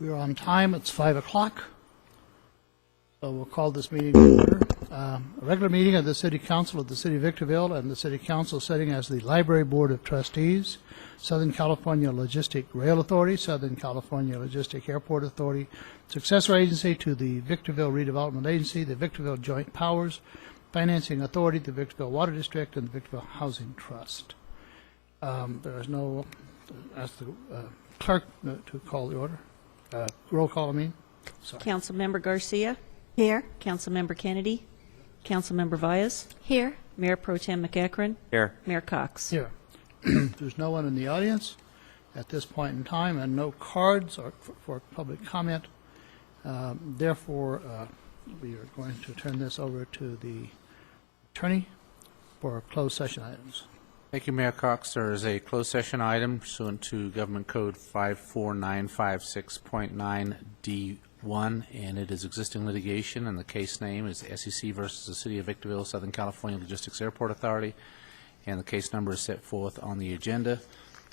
We are on time. It's 5 o'clock. So we'll call this meeting to order. A regular meeting of the City Council of the City of Victorville and the City Council sitting as the Library Board of Trustees, Southern California Logistic Rail Authority, Southern California Logistic Airport Authority, successor agency to the Victorville Redevelopment Agency, the Victorville Joint Powers, Financing Authority, the Victorville Water District, and the Victorville Housing Trust. There is no, ask the clerk to call the order. Roll call, I mean. Sorry. Councilmember Garcia. Here. Councilmember Kennedy. Councilmember Vyas. Here. Mayor Pro Tem McEachron. Here. Mayor Cox. Here. There's no one in the audience at this point in time, and no cards for public comment. Therefore, we are going to turn this over to the attorney for closed session items. Thank you, Mayor Cox. There is a closed session item pursuant to Government Code 54956.9D1, and it is existing litigation, and the case name is SEC versus the City of Victorville, Southern California Logistics Airport Authority, and the case number is set forth on the agenda.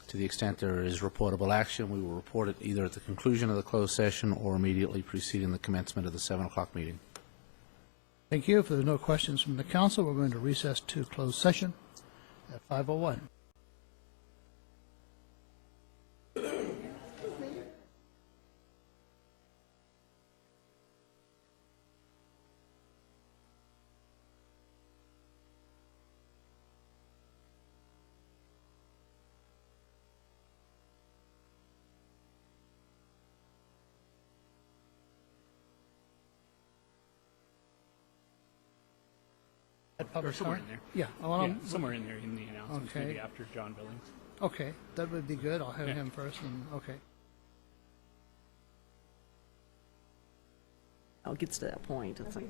To the extent there is reportable action, we will report it either at the conclusion of the closed session or immediately preceding the commencement of the 7 o'clock meeting. Thank you. If there are no questions from the council, we're going to recess to closed session at 5:01. Or somewhere in there. Yeah. Somewhere in there in the announcements, Okay. maybe after John Billings. Okay, that would be good. I'll have him first. And okay. Oh, it gets to that point. It's like,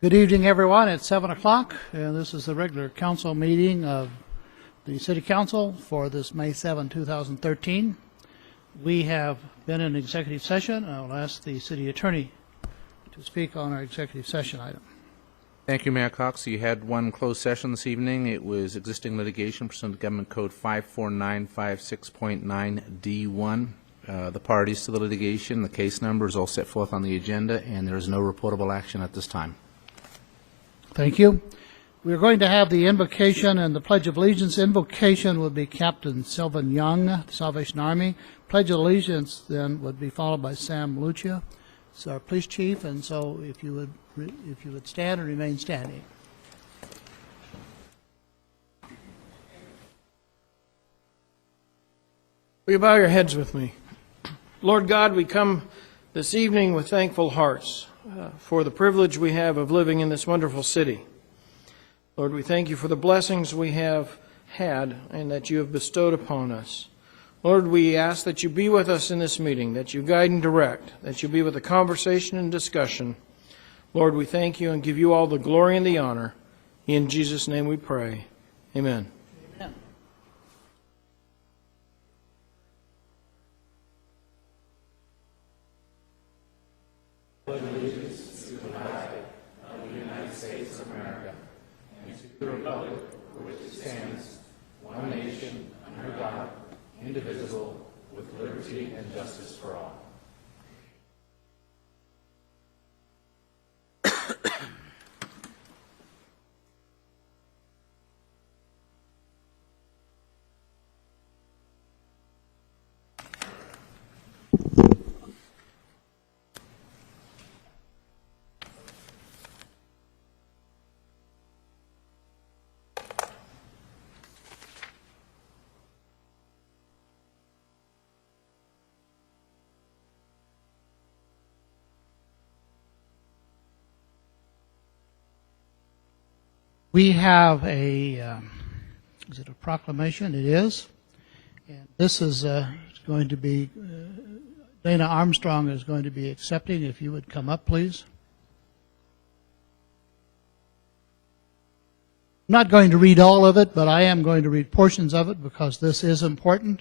Good evening, everyone. It's 7 o'clock, and this is the regular council meeting of the City Council for this May 7, 2013. We have been in executive session. I'll ask the city attorney to speak on our executive session item. Thank you, Mayor Cox. You had one closed session this evening. It was existing litigation pursuant to Government Code 54956.9D1. The parties to the litigation, the case number is all set forth on the agenda, and there is no reportable action at this time. Thank you. We're going to have the invocation and the Pledge of Allegiance. Invocation would be Captain Sylvan Young, the Salvation Army. Pledge of Allegiance then would be followed by Sam Lucia, it's our police chief, and so if you would stand and remain standing. Will you bow your heads with me? Lord God, we come this evening with thankful hearts for the privilege we have of living in this wonderful city. Lord, we thank you for the blessings we have had and that you have bestowed upon us. Lord, we ask that you be with us in this meeting, that you guide and direct, that you be with the conversation and discussion. Lord, we thank you and give you all the glory and the honor. In Jesus' name we pray. Amen. Amen. We have is it a proclamation? It is. And this is going to be, Dana Armstrong is going to be accepting. If you would come up, please. I'm not going to read all of it, but I am going to read portions of it because this is important.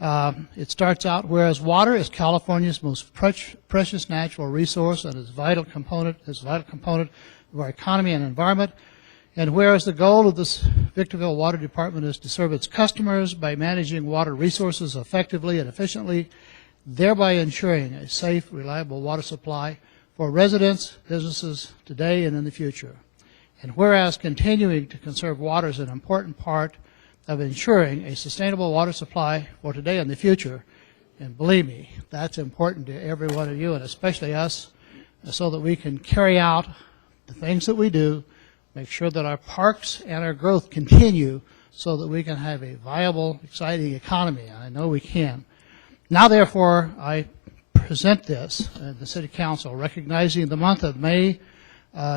It starts out, whereas water is California's most precious natural resource and is a vital component of our economy and environment, and whereas the goal of this Victorville Water Department is to serve its customers by managing water resources effectively and efficiently, thereby ensuring a safe, reliable water supply for residents, businesses today and in the future. And whereas continuing to conserve water is an important part of ensuring a sustainable water supply for today and the future, and believe me, that's important to every one of you, and especially us, so that we can carry out the things that we do, make sure that our parks and our growth continue so that we can have a viable, exciting economy. I know we can. Now, therefore, I present this at the City Council, recognizing the month of May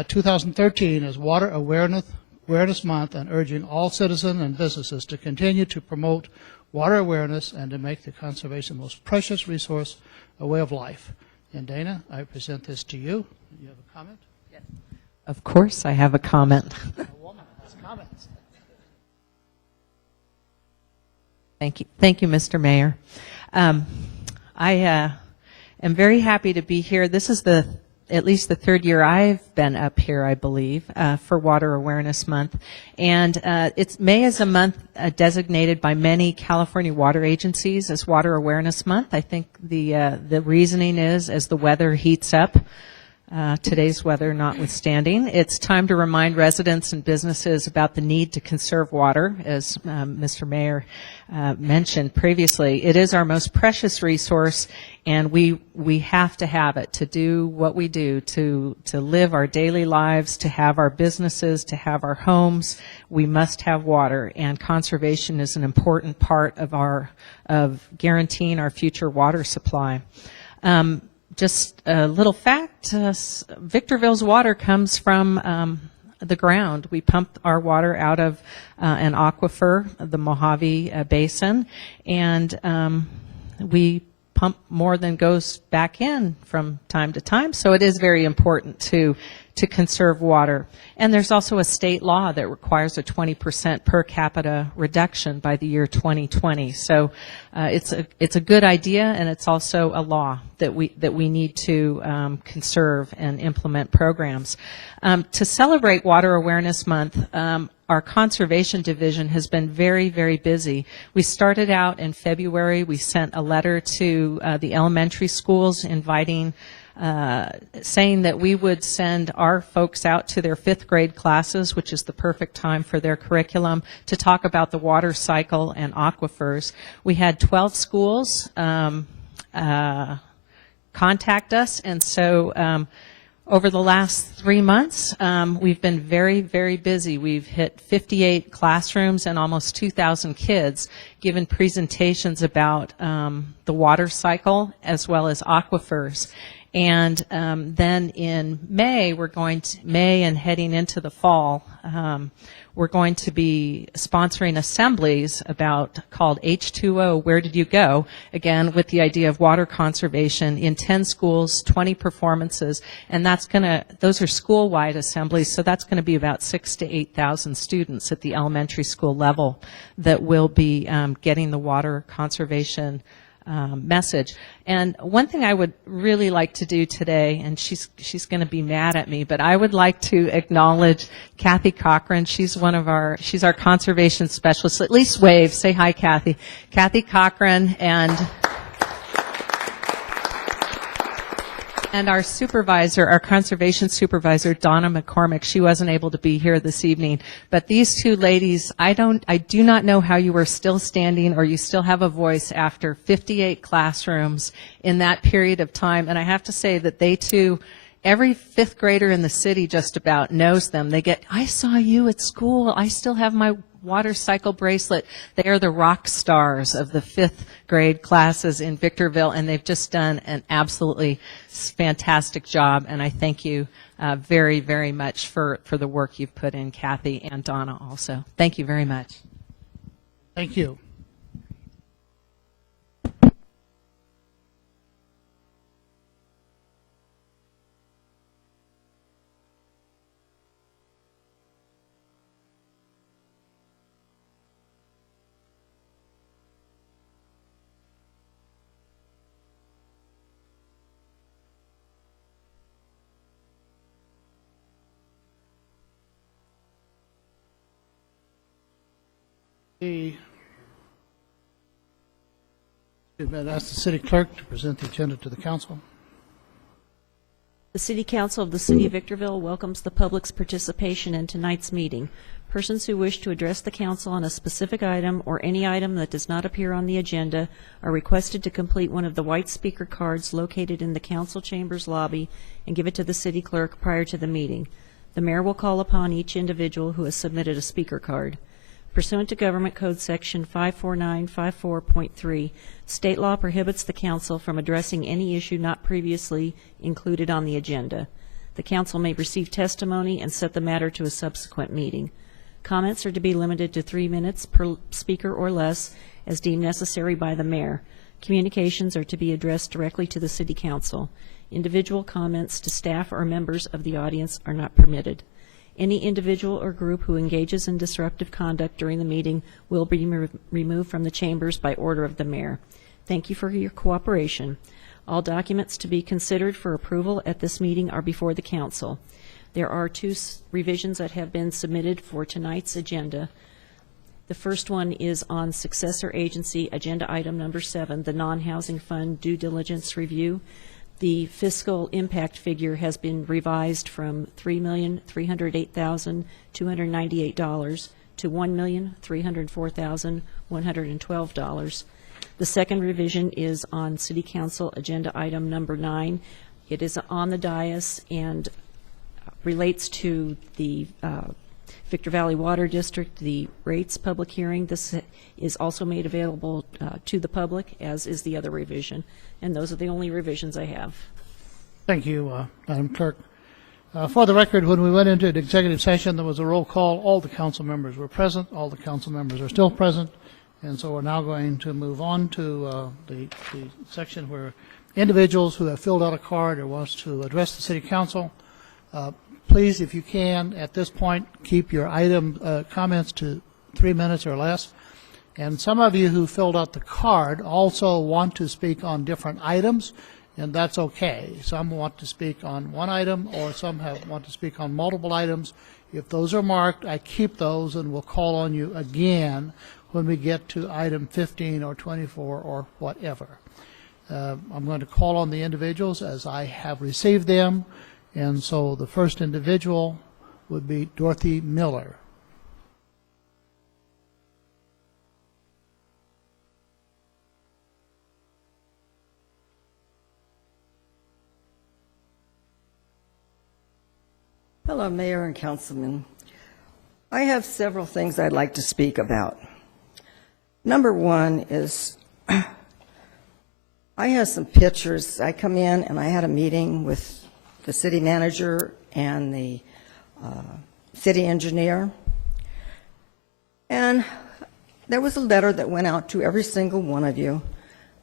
2013 as Water Awareness Month, and urging all citizens and businesses to continue to promote water awareness and to make the conservation the most precious resource, a way of life. And Dana, I present this to you. Do you have a comment? Yes. Of course, I have a comment. A woman has comments. Thank you, Mr. Mayor. I am very happy to be here. This is at least the third year I've been up here, I believe, for Water Awareness Month. And May is a month designated by many California water agencies as Water Awareness Month. I think the reasoning is, as the weather heats up, today's weather notwithstanding, it's time to remind residents and businesses about the need to conserve water, as Mr. Mayor mentioned previously. It is our most precious resource, and we have to have it to do what we do, to live our daily lives, to have our businesses, to have our homes. We must have water, and conservation is an important part of guaranteeing our future water supply. Just a little fact, Victorville's water comes from the ground. We pump our water out of an aquifer, the Mojave Basin, and we pump more than goes back in from time to time. So it is very important to conserve water. And there's also a state law that requires a 20% per capita reduction by the year 2020. So it's a good idea, and it's also a law that we need to conserve and implement programs. To celebrate Water Awareness Month, our conservation division has been very, very busy. We started out in February. We sent a letter to the elementary schools inviting saying that we would send our folks out to their 5th grade classes, which is the perfect time for their curriculum, to talk about the water cycle and aquifers. We had 12 schools contact us, and so over the last 3 months, we've been very, very busy. We've hit 58 classrooms and almost 2,000 kids given presentations about the water cycle as well as aquifers. And then in May, May and heading into the fall, we're going to be sponsoring assemblies called H2O, Where Did You Go? Again, with the idea of water conservation in 10 schools, 20 performances, and those are school-wide assemblies, so that's going to be about 6,000 to 8,000 students at the elementary school level that will be getting the water conservation message. And one thing I would really like to do today, and she's going to be mad at me, but I would like to acknowledge Kathy Cochran. She's our conservation specialist. At least wave. Say hi, Kathy. Kathy Cochran and our supervisor, our conservation supervisor, Donna McCormick. She wasn't able to be here this evening, but these two ladies, I do not know how you are still standing or you still have a voice after 58 classrooms in that period of time. And I have to say that they too, every 5th grader in the city just about knows them. They get, I saw you at school. I still have my water cycle bracelet. They are the rock stars of the 5th grade classes in Victorville, and they've just done an absolutely fantastic job. And I thank you very, very much for the work you've put in, Kathy and Donna also. Thank you very much. Thank you. I'd ask the city clerk to present the agenda to the council. The City Council of the City of Victorville welcomes the public's participation in tonight's meeting. Persons who wish to address the council on a specific item or any item that does not appear on the agenda are requested to complete one of the white speaker cards located in the council chambers lobby and give it to the city clerk prior to the meeting. The mayor will call upon each individual who has submitted a speaker card. Pursuant to Government Code Section 54954.3, state law prohibits the council from addressing any issue not previously included on the agenda. The council may receive testimony and set the matter to a subsequent meeting. Comments are to be limited to 3 minutes per speaker or less, as deemed necessary by the mayor. Communications are to be addressed directly to the city council. Individual comments to staff or members of the audience are not permitted. Any individual or group who engages in disruptive conduct during the meeting will be removed from the chambers by order of the mayor. Thank you for your cooperation. All documents to be considered for approval at this meeting are before the council. There are 2 revisions that have been submitted for tonight's agenda. The first one is on successor agency, agenda item number 7, the non-housing fund due diligence review. The fiscal impact figure has been revised from $3,308,298 to $1,304,112. The second revision is on City Council Agenda Item Number 9. It is on the dais and relates to the Victor Valley Water District, the rates public hearing. This is also made available to the public, as is the other revision. And those are the only revisions I have. Thank you, Madam Clerk. For the record, when we went into an executive session, there was a roll call. All the council members were present. All the council members are still present. And so we're now going to move on to the section where individuals who have filled out a card or wants to address the city council, please, if you can, at this point, keep your item comments to 3 minutes or less. And some of you who filled out the card also want to speak on different items, and that's okay. Some want to speak on one item, or some want to speak on multiple items. If those are marked, I keep those, and we'll call on you again when we get to item 15 or 24 or whatever. I'm going to call on the individuals as I have received them, and so the first individual would be Dorothy Miller. Hello, Mayor and Councilman. I have several things I'd like to speak about. Number one is I have some pictures. I come in and I had a meeting with the city manager and the city engineer. And there was a letter that went out to every single one of you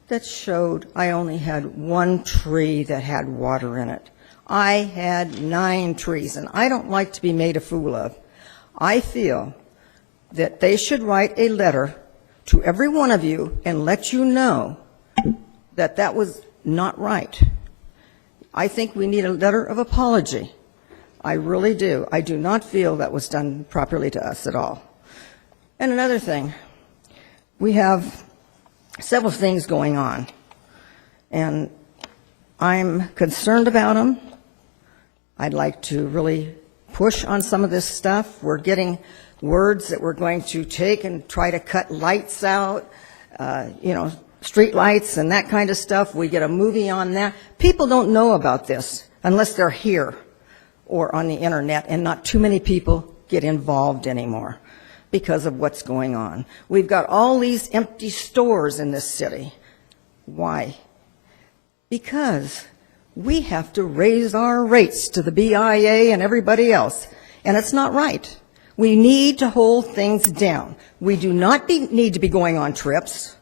that showed I only had 1 tree that had water in it. I had 9 trees, and I don't like to be made a fool of. I feel that they should write a letter to every one of you and let you know that that was not right. I think we need a letter of apology. I really do. I do not feel that was done properly to us at all. And another thing, we have several things going on, and I'm concerned about them. I'd like to really push on some of this stuff. We're getting words that we're going to take and try to cut lights out, street lights and that kind of stuff. We get a movie on that. People don't know about this unless they're here or on the internet, and not too many people get involved anymore. because of what's going on. We've got all these empty stores in this city. Why? Because we have to raise our rates to the BIA and everybody else, and it's not right. We need to hold things down. We do not need to be going on trips,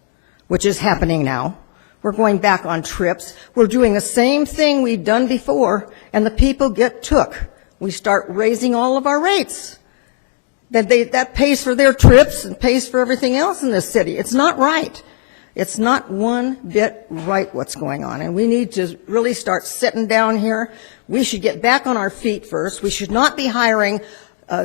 which is happening now. We're going back on trips. We're doing the same thing we've done before, and the people get took. We start raising all of our rates. That pays for their trips and pays for everything else in this city. It's not right. It's not one bit right what's going on, and we need to really start sitting down here. We should get back on our feet first. We should not be hiring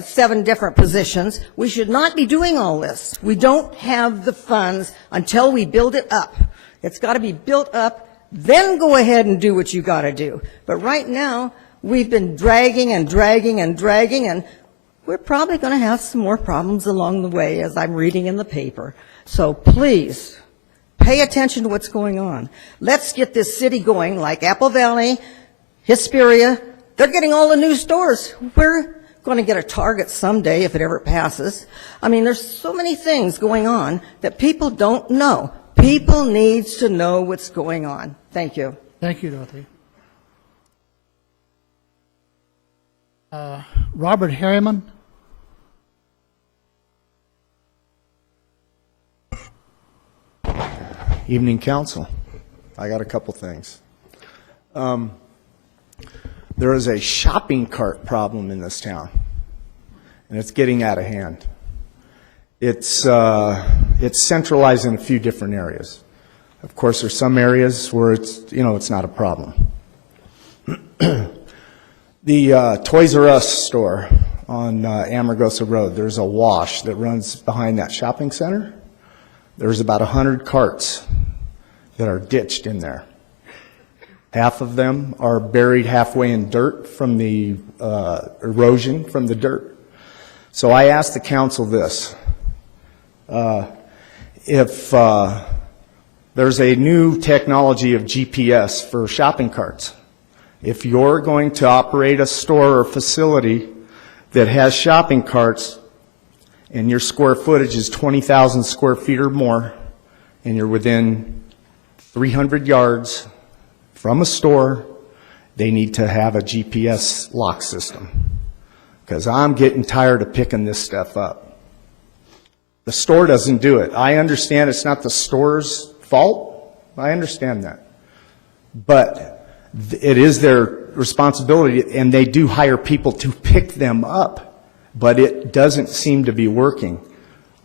7 different positions. We should not be doing all this. We don't have the funds until we build it up. It's got to be built up, then go ahead and do what you got to do. But right now, we've been dragging and dragging and dragging, and we're probably going to have some more problems along the way, as I'm reading in the paper. So please, pay attention to what's going on. Let's get this city going like Apple Valley, Hesperia. They're getting all the new stores. We're going to get a Target someday if it ever passes. I mean, there's so many things going on that people don't know. People need to know what's going on. Thank you. Thank you, Dorothy. Robert Harriman. Evening, Council. I got a couple things. There is a shopping cart problem in this town, and it's getting out of hand. It's centralized in a few different areas. Of course, there's some areas where it's not a problem. The Toys R Us store on Amargosa Road, there's a wash that runs behind that shopping center. There's about 100 carts that are ditched in there. Half of them are buried halfway in dirt from the erosion from the dirt. So I asked the council this. If there's a new technology of GPS for shopping carts, if you're going to operate a store or facility that has shopping carts and your square footage is 20,000 square feet or more, and you're within 300 yards from a store, they need to have a GPS lock system. Because I'm getting tired of picking this stuff up. The store doesn't do it. I understand it's not the store's fault. I understand that. But it is their responsibility, and they do hire people to pick them up. But it doesn't seem to be working.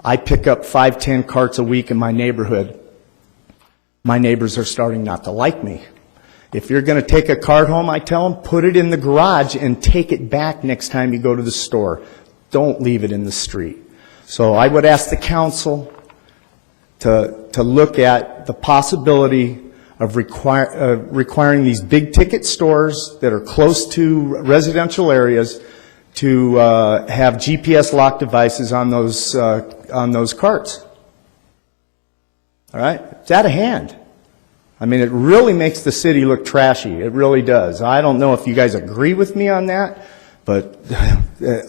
I pick up 5-10 carts a week in my neighborhood. My neighbors are starting not to like me. If you're going to take a cart home, I tell them, put it in the garage and take it back next time you go to the store. Don't leave it in the street. So I would ask the council to look at the possibility of requiring these big ticket stores that are close to residential areas to have GPS lock devices on those carts. All right? It's out of hand. I mean, it really makes the city look trashy. It really does. I don't know if you guys agree with me on that, but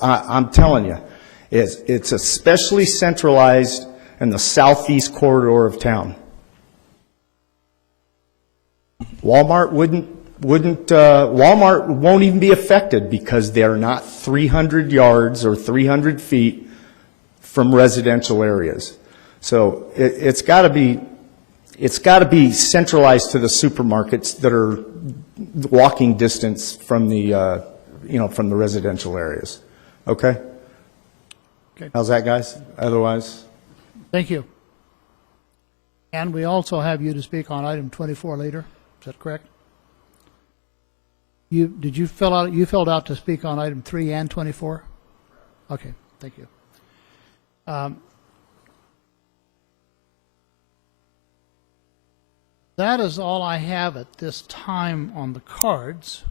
I'm telling you, it's especially centralized in the southeast corridor of town. Walmart Walmart won't even be affected because they're not 300 yards or 300 feet from residential areas. So it's got to be centralized to the supermarkets that are walking distance from the from the residential areas. Okay? Okay. How's that, guys? Otherwise, Thank you. And we also have you to speak on item 24 later. Is that correct? You filled out to speak on item 3 and 24? Okay, thank you. That is all I have at this time on the cards.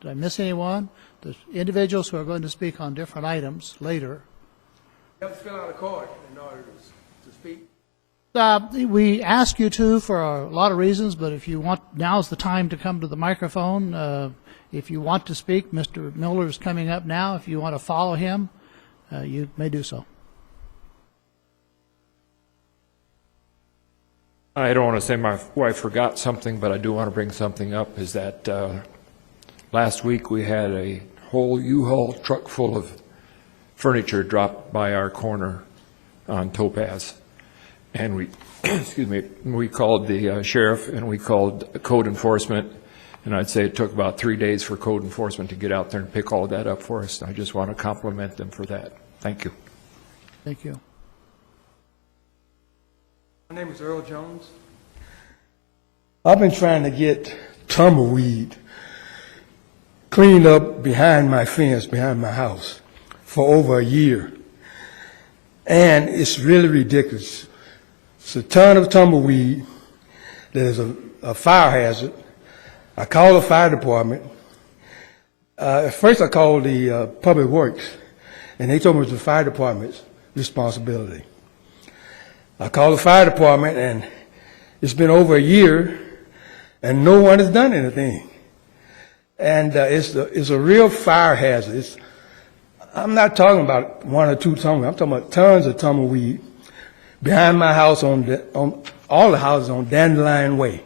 Did I miss anyone? The individuals who are going to speak on different items later. You have to fill out a card in order to speak. We ask you to for a lot of reasons, but if you want, now's the time to come to the microphone. If you want to speak, Mr. Miller is coming up now. If you want to follow him, you may do so. I don't want to say my wife forgot something, but I do want to bring something up, is that last week we had a whole U-Haul truck full of furniture dropped by our corner on Topaz. And we, excuse me, we called the sheriff and we called code enforcement, and I'd say it took about 3 days for code enforcement to get out there and pick all of that up for us. I just want to compliment them for that. Thank you. Thank you. My name is Earl Jones. I've been trying to get tumbleweed cleaned up behind my fence, behind my house, for over a year. And it's really ridiculous. It's a ton of tumbleweed that is a fire hazard. I called the fire department. At first I called the Public Works, and they told me it was the fire department's responsibility. I called the fire department, and it's been over a year, and no one has done anything. And it's a real fire hazard. I'm not talking about 1 or 2 tumbleweed. I'm talking about tons of tumbleweed behind my house on all the houses on Dandelion Way.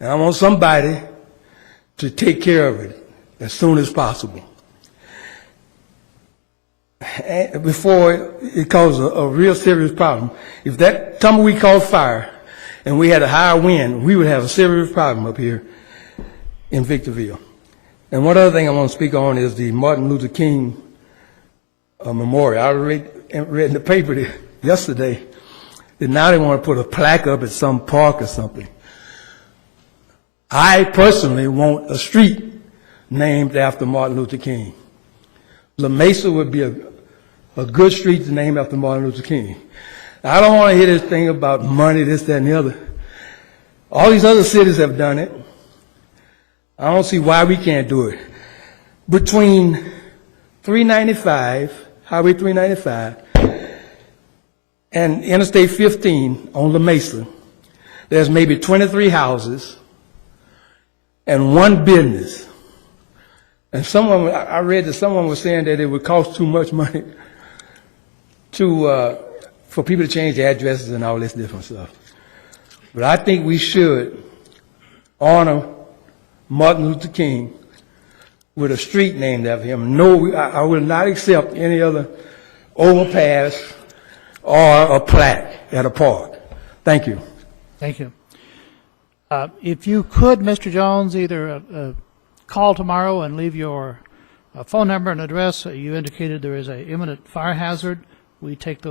And I want somebody to take care of it as soon as possible, before it causes a real serious problem. If that tumbleweed caught fire and we had a high wind, we would have a serious problem up here in Victorville. And one other thing I want to speak on is the Martin Luther King memorial. I read in the paper yesterday that now they want to put a plaque up at some park or something. I personally want a street named after Martin Luther King. La Mesa would be a good street to name after Martin Luther King. I don't want to hear this thing about money, this, that, and the other. All these other cities have done it. I don't see why we can't do it. Between 395, Highway 395, and Interstate 15 on La Mesa, there's maybe 23 houses and 1 business. And I read that someone was saying that it would cost too much money for people to change their addresses and all this different stuff. But I think we should honor Martin Luther King with a street named after him. No, I will not accept any other overpass or a plaque at a park. Thank you. Thank you. If you could, Mr. Jones, either call tomorrow and leave your phone number and address. You indicated there is an imminent fire hazard. We take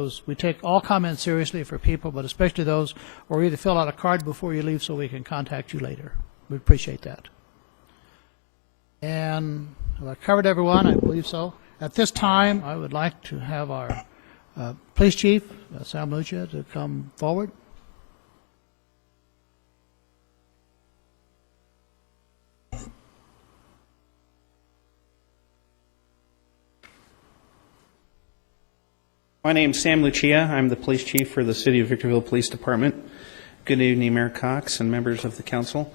all comments seriously for people, but especially those, or either fill out a card before you leave so we can contact you later. We appreciate that. And have I covered everyone? I believe so. At this time, I would like to have our police chief, Sam Lucia, to come forward. My name's Sam Lucia. I'm the police chief for the City of Victorville Police Department. Good evening, Mayor Cox and members of the council.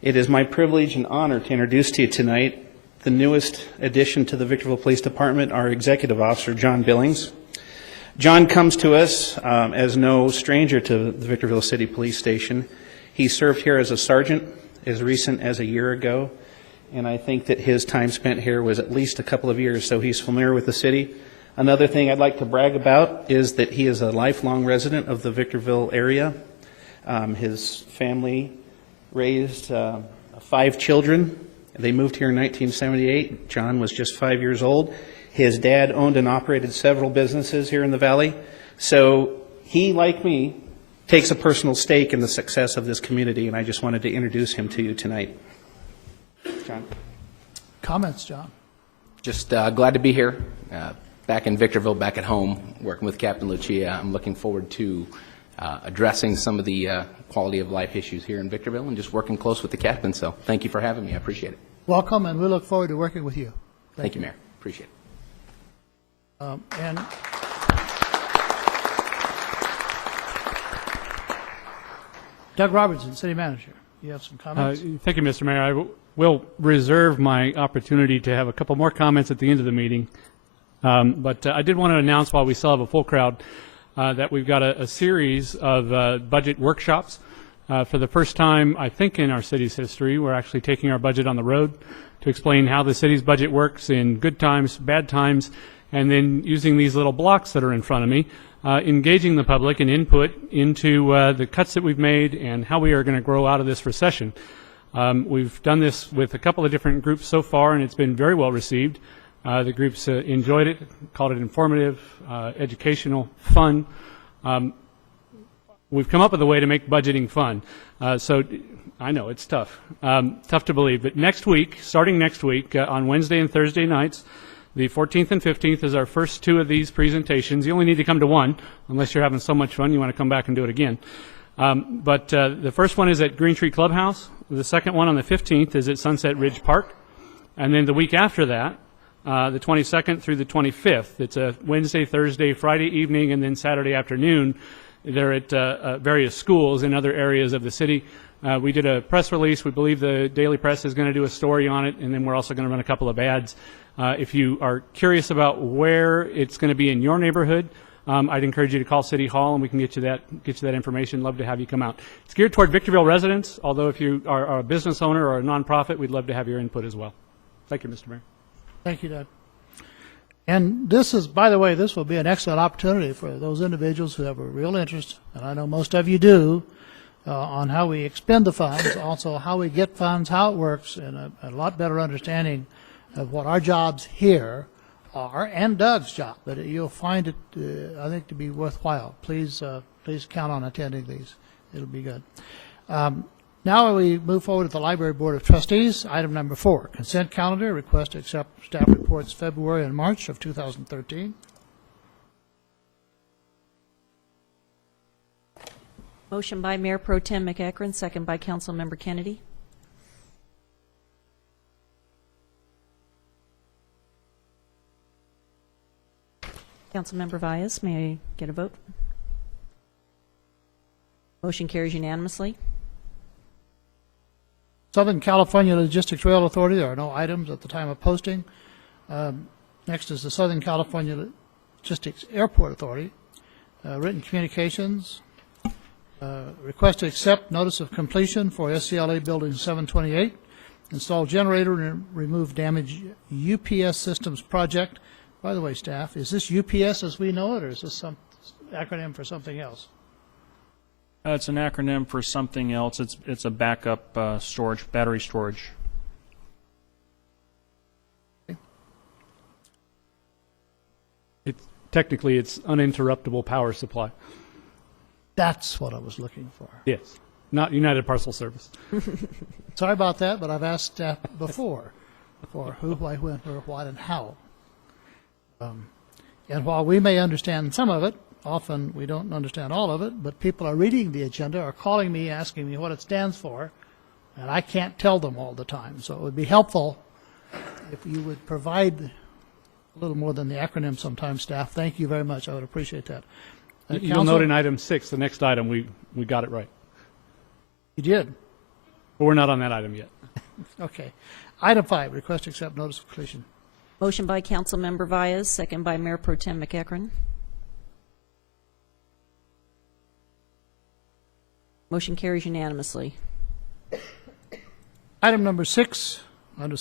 It is my privilege and honor to introduce to you tonight the newest addition to the Victorville Police Department, our executive officer, John Billings. John comes to us as no stranger to the Victorville City Police Station. He served here as a sergeant as recent as a year ago, and I think that his time spent here was at least a couple of years, so he's familiar with the city. Another thing I'd like to brag about is that he is a lifelong resident of the Victorville area. His family raised 5 children. They moved here in 1978. John was just 5 years old. His dad owned and operated several businesses here in the valley. So he, like me, takes a personal stake in the success of this community, and I just wanted to introduce him to you tonight. John. Comments, John? Just glad to be here. Back in Victorville, back at home, working with Captain Lucia. I'm looking forward to addressing some of the quality of life issues here in Victorville and just working close with the captain. So thank you for having me. I appreciate it. Welcome, and we look forward to working with you. Thank you, Mayor. Appreciate it. And Doug Robertson, City Manager, you have some comments? Thank you, Mr. Mayor. I will reserve my opportunity to have a couple more comments at the end of the meeting. But I did want to announce, while we still have a full crowd, that we've got a series of budget workshops For the first time, I think, in our city's history, we're actually taking our budget on the road to explain how the city's budget works in good times, bad times, and then using these little blocks that are in front of me, engaging the public and input into the cuts that we've made and how we are going to grow out of this recession. We've done this with a couple of different groups so far, and it's been very well received. The groups enjoyed it, called it informative, educational, fun. We've come up with a way to make budgeting fun. So I know it's tough, tough to believe. But next week, starting next week, on Wednesday and Thursday nights, the 14th and 15th is our first two of these presentations. You only need to come to one, unless you're having so much fun you want to come back and do it again. But the first one is at Green Tree Clubhouse. The second one on the 15th is at Sunset Ridge Park. And then the week after that, the 22nd through the 25th, it's a Wednesday, Thursday, Friday evening, and then Saturday afternoon. They're at various schools in other areas of the city. We did a press release. We believe the Daily Press is going to do a story on it, and then we're also going to run a couple of ads. If you are curious about where it's going to be in your neighborhood, I'd encourage you to call City Hall, and we can get you that information. Love to have you come out. It's geared toward Victorville residents, although if you are a business owner or a nonprofit, we'd love to have your input as well. Thank you, Mr. Mayor. Thank you, Doug. And this is, by the way, this will be an excellent opportunity for those individuals who have a real interest, and I know most of you do, on how we expend the funds, also how we get funds, how it works, and a lot better understanding of what our jobs here are, and Doug's job. But you'll find it, I think, to be worthwhile. Please count on attending these. It'll be good. Now we move forward to the Library Board of Trustees. Item number 4, consent calendar, request to accept staff reports February and March of 2013. Motion by Mayor Pro Tem McEachron, second by Councilmember Kennedy. Councilmember Valles, may I get a vote? Motion carries unanimously. Southern California Logistics Rail Authority, there are no items at the time of posting. Next is the Southern California Logistics Airport Authority. Written communications. Request to accept notice of completion for SCLA Building 728. Install generator and remove damaged UPS systems project. By the way, staff, is this UPS as we know it, or is this some acronym for something else? It's an acronym for something else. It's a backup storage, battery storage. Technically, it's uninterruptible power supply. That's what I was looking for. Yes, not United Parcel Service. Sorry about that, but I've asked staff before for who, why, when, where, what, and how. And while we may understand some of it, often we don't understand all of it, but people are reading the agenda or calling me, asking me what it stands for, and I can't tell them all the time. So it would be helpful if you would provide a little more than the acronym sometimes, staff. Thank you very much. I would appreciate that. You'll note in item 6, the next item, we got it right. You did? But we're not on that item yet. Okay. Item 5, request to accept notice of completion. Motion by Councilmember Valles, second by Mayor Pro Tem McEachron. Motion carries unanimously. Item number 6, under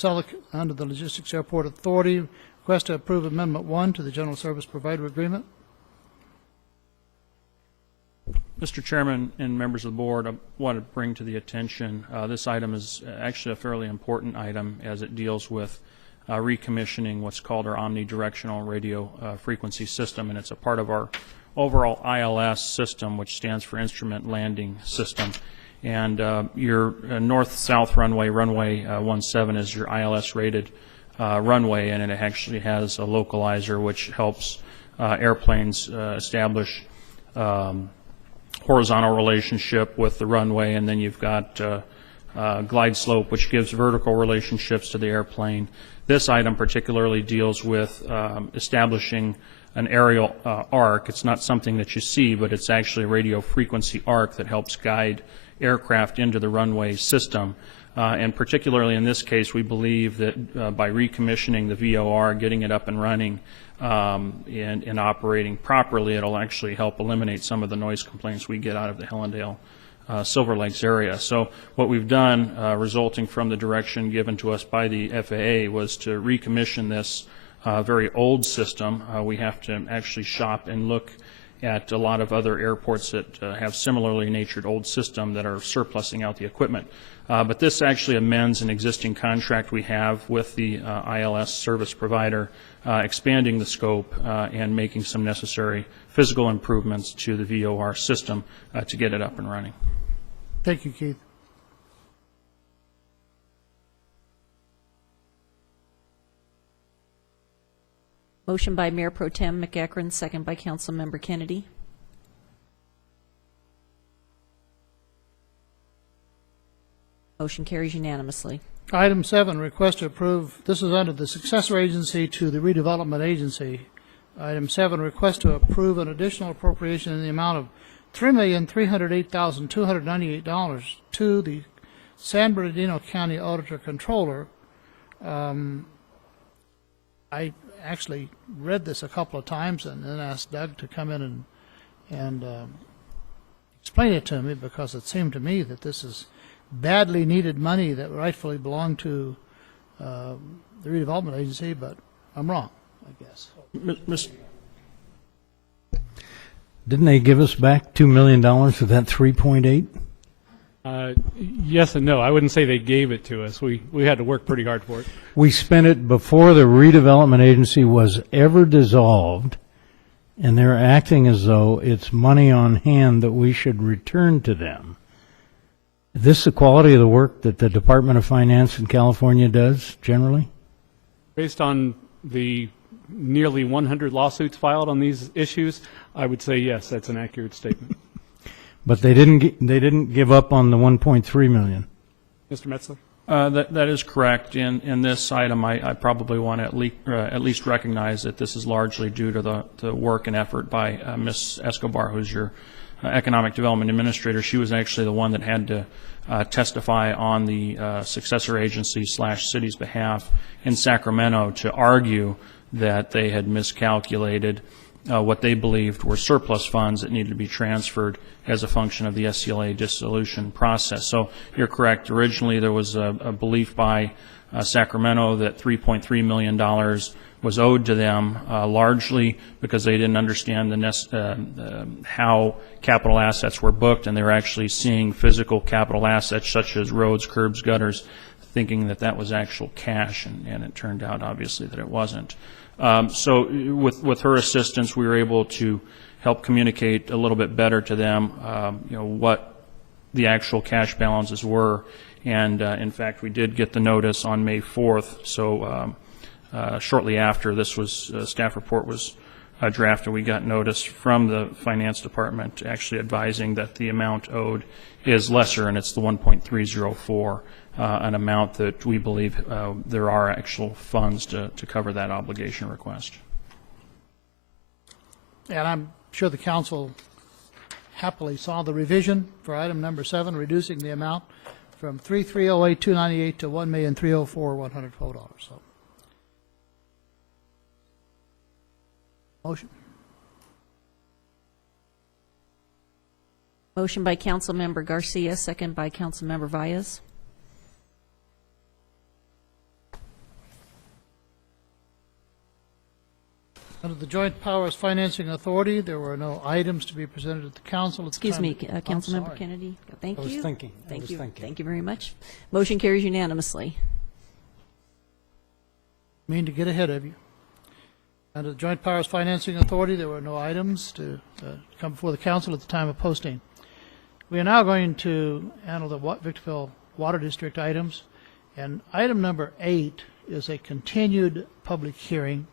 the Logistics Airport Authority, request to approve Amendment 1 to the General Service Provider Agreement. Mr. Chairman and members of the board, I want to bring to the attention, this item is actually a fairly important item as it deals with recommissioning what's called our omnidirectional radio frequency system, and it's a part of our overall ILS system, which stands for Instrument Landing System. And your north-south runway, runway 17, is your ILS-rated runway, and it actually has a localizer which helps airplanes establish horizontal relationship with the runway, and then you've got glide slope, which gives vertical relationships to the airplane. This item particularly deals with establishing an aerial arc. It's not something that you see, but it's actually a radio frequency arc that helps guide aircraft into the runway system. And particularly in this case, we believe that by recommissioning the VOR, getting it up and running and operating properly, it'll actually help eliminate some of the noise complaints we get out of the Hellendale Silver Lakes area. So what we've done, resulting from the direction given to us by the FAA, was to recommission this very old system. We have to actually shop and look at a lot of other airports that have similarly natured old system that are surplusing out the equipment. But this actually amends an existing contract we have with the ILS service provider, expanding the scope and making some necessary physical improvements to the VOR system to get it up and running. Thank you, Keith. Motion by Mayor Pro Tem McEachern, second by Councilmember Kennedy. Motion carries unanimously. Item 7, request to approve, this is under the successor agency to the redevelopment agency. Item 7, request to approve an additional appropriation in the amount of $3,308,298 to the San Bernardino County Auditor Controller. I actually read this a couple of times and then asked Doug to come in and explain it to me, because it seemed to me that this is badly needed money that rightfully belonged to the redevelopment agency, but I'm wrong, I guess. Didn't they give us back $2 million of that 3.8? Yes and no. I wouldn't say they gave it to us. We had to work pretty hard for it. We spent it before the redevelopment agency was ever dissolved, and they're acting as though it's money on hand that we should return to them. Is this the quality of the work that the Department of Finance in California does generally? Based on the nearly 100 lawsuits filed on these issues, I would say yes, that's an accurate statement. But they didn't give up on the 1.3 million. Mr. Metzler? That is correct. In this item, I probably want to at least recognize that this is largely due to the work and effort by Ms. Escobar, who's your Economic Development Administrator. She was actually the one that had to testify on the successor agency / city's behalf in Sacramento to argue that they had miscalculated what they believed were surplus funds that needed to be transferred as a function of the SCLA dissolution process. So you're correct. Originally, there was a belief by Sacramento that $3.3 million was owed to them, largely because they didn't understand how capital assets were booked, and they were actually seeing physical capital assets such as roads, curbs, gutters, thinking that that was actual cash, and it turned out, obviously, that it wasn't. So with her assistance, we were able to help communicate a little bit better to them, what the actual cash balances were. And in fact, we did get the notice on May 4th. So shortly after this staff report was drafted, we got notice from the Finance Department actually advising that the amount owed is lesser, and it's the 1.304. An amount that we believe there are actual funds to cover that obligation request. And I'm sure the council happily saw the revision for item number 7, reducing the amount from $3,308,298 to $1,304,112. So, motion. Motion by Councilmember Garcia, second by Councilmember Valles. Under the Joint Powers Financing Authority, there were no items to be presented at the council at the Excuse time. me, Councilmember Kennedy. Thank you. I was thinking. Thank you very much. Motion carries unanimously. Mean to get ahead of you. Under the Joint Powers Financing Authority, there were no items to come before the council at the time of posting. We are now going to handle the Victorville Water District items, and item number 8 is a continued public hearing.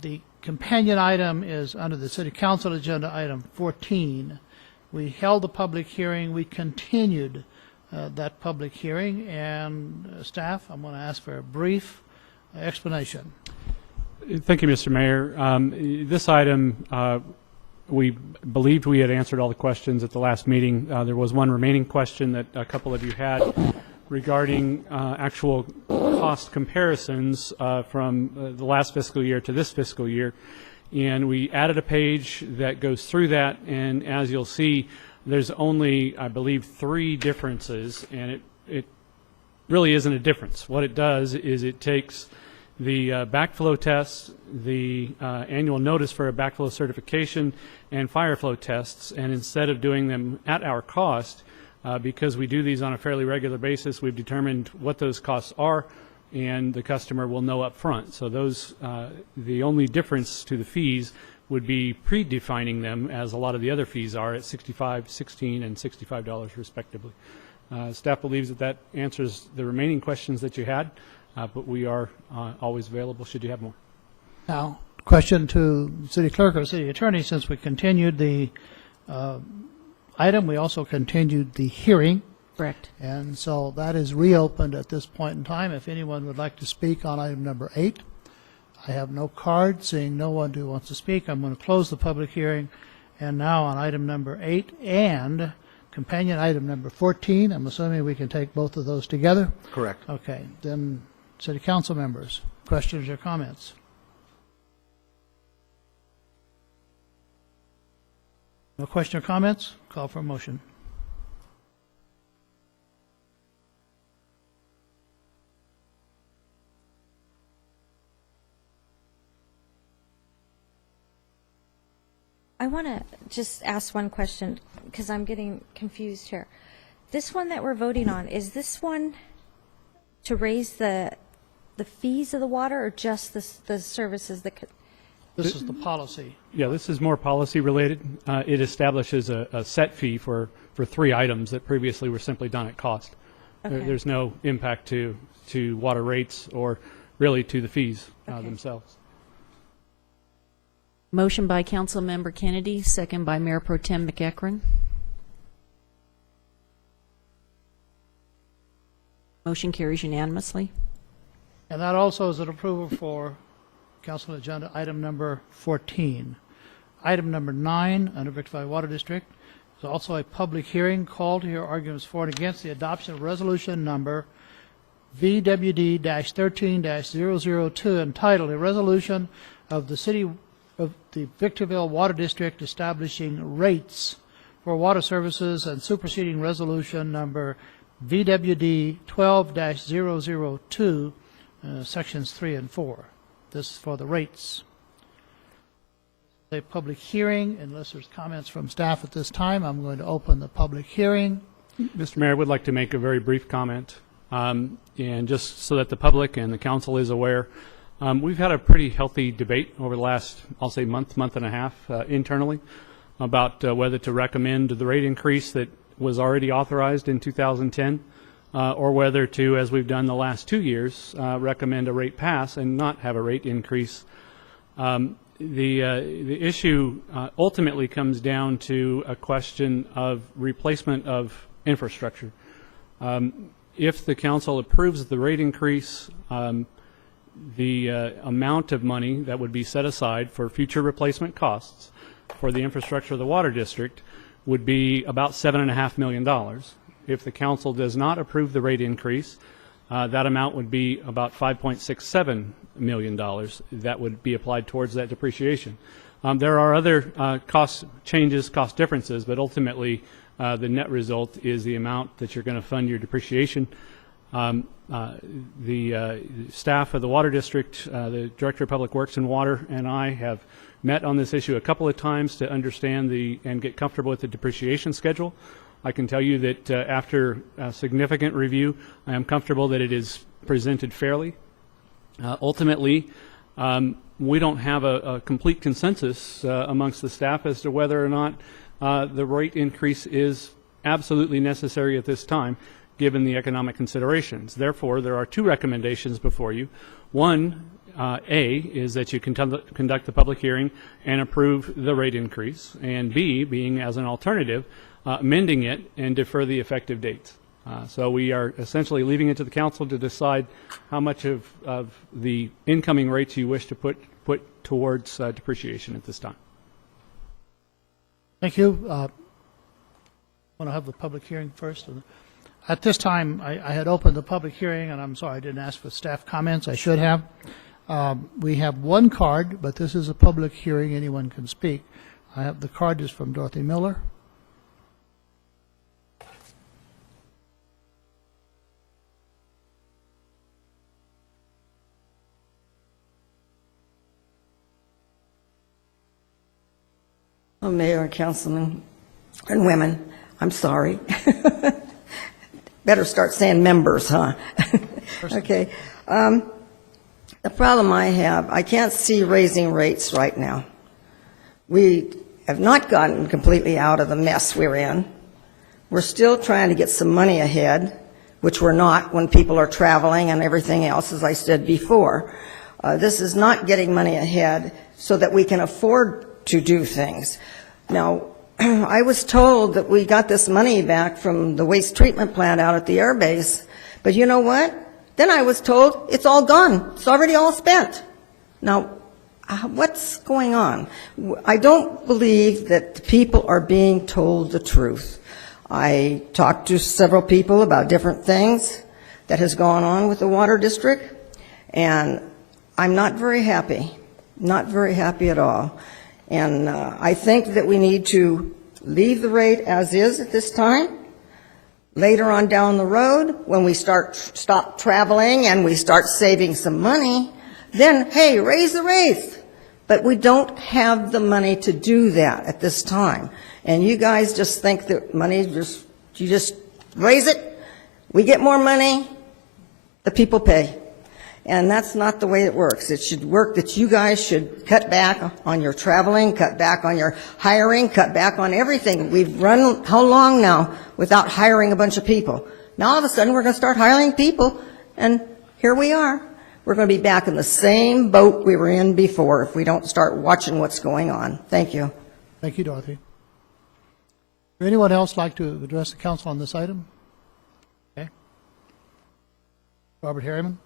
The companion item is under the City Council agenda, item 14. We held the public hearing. We continued that public hearing, and staff, I'm going to ask for a brief explanation. Thank you, Mr. Mayor. This item, we believed we had answered all the questions at the last meeting. There was one remaining question that a couple of you had regarding actual cost comparisons from the last fiscal year to this fiscal year. And we added a page that goes through that, and as you'll see, there's only, I believe, 3 differences, and it really isn't a difference. What it does is it takes the backflow tests, the annual notice for a backflow certification, and fire flow tests, and instead of doing them at our cost, because we do these on a fairly regular basis, we've determined what those costs are, and the customer will know up front. So those, the only difference to the fees would be predefining them, as a lot of the other fees are, at $65, $16, and $65 respectively. Staff believes that that answers the remaining questions that you had, but we are always available should you have more. Now, question to City Clerk or City Attorney, since we continued the item, we also continued the hearing. Correct. And so that is reopened at this point in time. If anyone would like to speak on item number 8, I have no card. Seeing no one who wants to speak, I'm going to close the public hearing. And now on item number 8 and companion item number 14, I'm assuming we can take both of those together. Correct. Okay, then City Council members, questions or comments? No question or comments? Call for a motion. I want to just ask one question because I'm getting confused here. This one that we're voting on, is this one to raise the fees of the water or just the services that could? This is the policy. Yeah, this is more policy related. It establishes a set fee for 3 items that previously were simply done at cost. Okay. There's no impact to water rates or really to the fees themselves. Motion by Councilmember Kennedy, second by Mayor Pro Tem McEachron. Motion carries unanimously. And that also is an approval for Council Agenda item number 14. Item number 9, under Victor Valley Water District, is also a public hearing called to hear arguments for and against the adoption of resolution number VWD-13-002 entitled A Resolution of the City of the Victorville Water District establishing rates for water services and superseding resolution number VWD 12-002, sections 3 and 4. This is for the rates. A public hearing, unless there's comments from staff at this time, I'm going to open the public hearing. Mr. Mayor, I would like to make a very brief comment, and just so that the public and the council is aware. We've had a pretty healthy debate over the last, I'll say, month and a half internally about whether to recommend the rate increase that was already authorized in 2010 or whether to, as we've done the last 2 years, recommend a rate pass and not have a rate increase. The issue ultimately comes down to a question of replacement of infrastructure. If the council approves the rate increase, the amount of money that would be set aside for future replacement costs for the infrastructure of the water district would be about $7.5 million. If the council does not approve the rate increase, that amount would be about $5.67 million that would be applied towards that depreciation. There are other cost changes, cost differences, but ultimately the net result is the amount that you're going to fund your depreciation. The staff of the Water District, the Director of Public Works and Water, and I have met on this issue a couple of times to understand and get comfortable with the depreciation schedule. I can tell you that after a significant review, I am comfortable that it is presented fairly. Ultimately, we don't have a complete consensus amongst the staff as to whether or not the rate increase is absolutely necessary at this time, given the economic considerations. Therefore, there are 2 recommendations before you. One, A, is that you conduct the public hearing and approve the rate increase, and B, being as an alternative, amending it and defer the effective dates. So we are essentially leaving it to the council to decide how much of the incoming rates you wish to put towards depreciation at this time. Thank you. I want to have the public hearing first. At this time, I had opened the public hearing, and I'm sorry I didn't ask for staff comments. I should have. We have 1 card, but this is a public hearing. Anyone can speak. I have the card is from Dorothy Miller. Oh, Mayor and councilmen and women, I'm sorry. Better start saying members, huh? Okay. The problem I have, I can't see raising rates right now. We have not gotten completely out of the mess we're in. We're still trying to get some money ahead, which we're not when people are traveling and everything else, as I said before. This is not getting money ahead so that we can afford to do things. Now, I was told that we got this money back from the waste treatment plant out at the air base, but you know what? Then I was told it's all gone. It's already all spent. Now, what's going on? I don't believe that the people are being told the truth. I talked to several people about different things that has gone on with the water district, and I'm not very happy at all. And I think that we need to leave the rate as is at this time. Later on down the road, when we stop traveling and we start saving some money, then, hey, raise the rates. But we don't have the money to do that at this time. And you guys just think that money, you just raise it, we get more money, the people pay. And that's not the way it works. It should work that you guys should cut back on your traveling, cut back on your hiring, cut back on everything. We've run how long now without hiring a bunch of people? Now all of a sudden we're going to start hiring people, and here we are. We're going to be back in the same boat we were in before if we don't start watching what's going on. Thank you. Thank you, Dorothy. Would anyone else like to address the council on this item? Okay. Robert Harriman.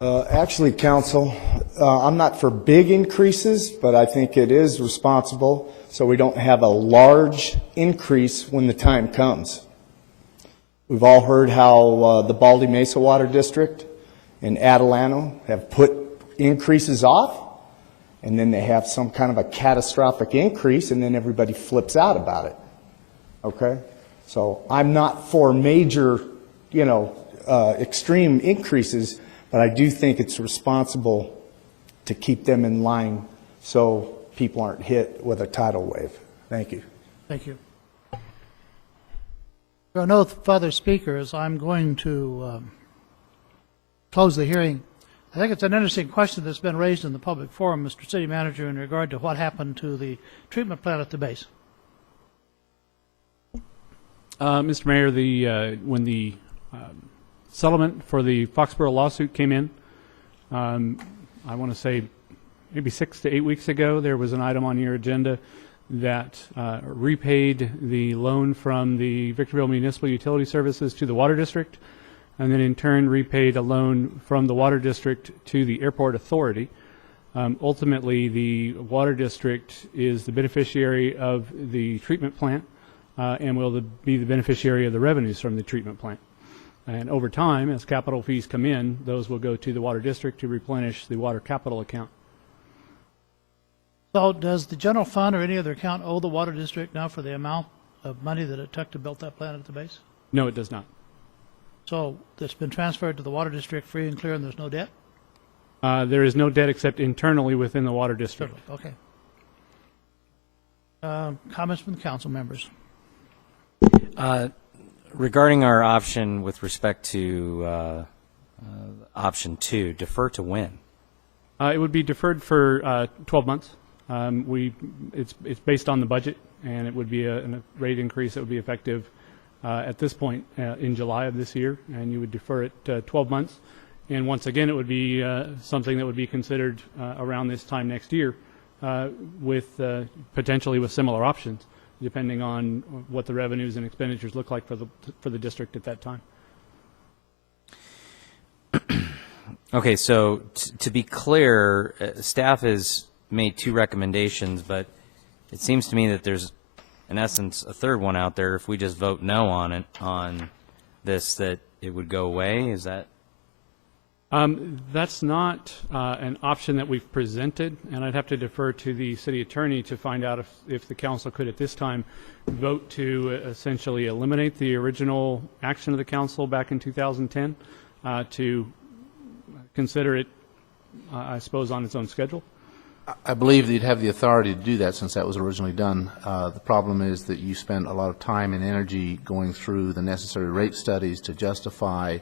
Actually, council, I'm not for big increases, but I think it is responsible so we don't have a large increase when the time comes. We've all heard how the Baldy Mesa Water District and Adelano have put increases off, and then they have some kind of a catastrophic increase, and then everybody flips out about it. Okay? So I'm not for major, extreme increases, but I do think it's responsible to keep them in line so people aren't hit with a tidal wave. Thank you. Thank you. There are no further speakers. I'm going to close the hearing. I think it's an interesting question that's been raised in the public forum, Mr. City Manager, in regard to what happened to the treatment plant at the base. Mr. Mayor, when the settlement for the Foxborough lawsuit came in, I want to say maybe 6 to 8 weeks ago, there was an item on your agenda that repaid the loan from the Victorville Municipal Utility Services to the Water District, and then in turn repaid a loan from the Water District to the Airport Authority. Ultimately, the Water District is the beneficiary of the treatment plant and will be the beneficiary of the revenues from the treatment plant. And over time, as capital fees come in, those will go to the Water District to replenish the water capital account. So does the general fund or any other account owe the Water District now for the amount of money that it took to build that plant at the base? No, it does not. So it's been transferred to the Water District free and clear, and there's no debt? There is no debt except internally within the Water District. Okay. Comments from the council members? Regarding our option with respect to option 2, defer to when? It would be deferred for 12 months. It's based on the budget, and it would be a rate increase that would be effective at this point in July of this year, and you would defer it 12 months. And once again, it would be something that would be considered around this time next year, with potentially with similar options, depending on what the revenues and expenditures look like for the district at that time. Okay, so to be clear, staff has made 2 recommendations, but it seems to me that there's, in essence, a third one out there. If we just vote no on it, on this, that it would go away. Is that? That's not an option that we've presented, and I'd have to defer to the city attorney to find out if the council could at this time vote to essentially eliminate the original action of the council back in 2010 to consider it, I suppose, on its own schedule. I believe that you'd have the authority to do that since that was originally done. The problem is that you spend a lot of time and energy going through the necessary rate studies to justify,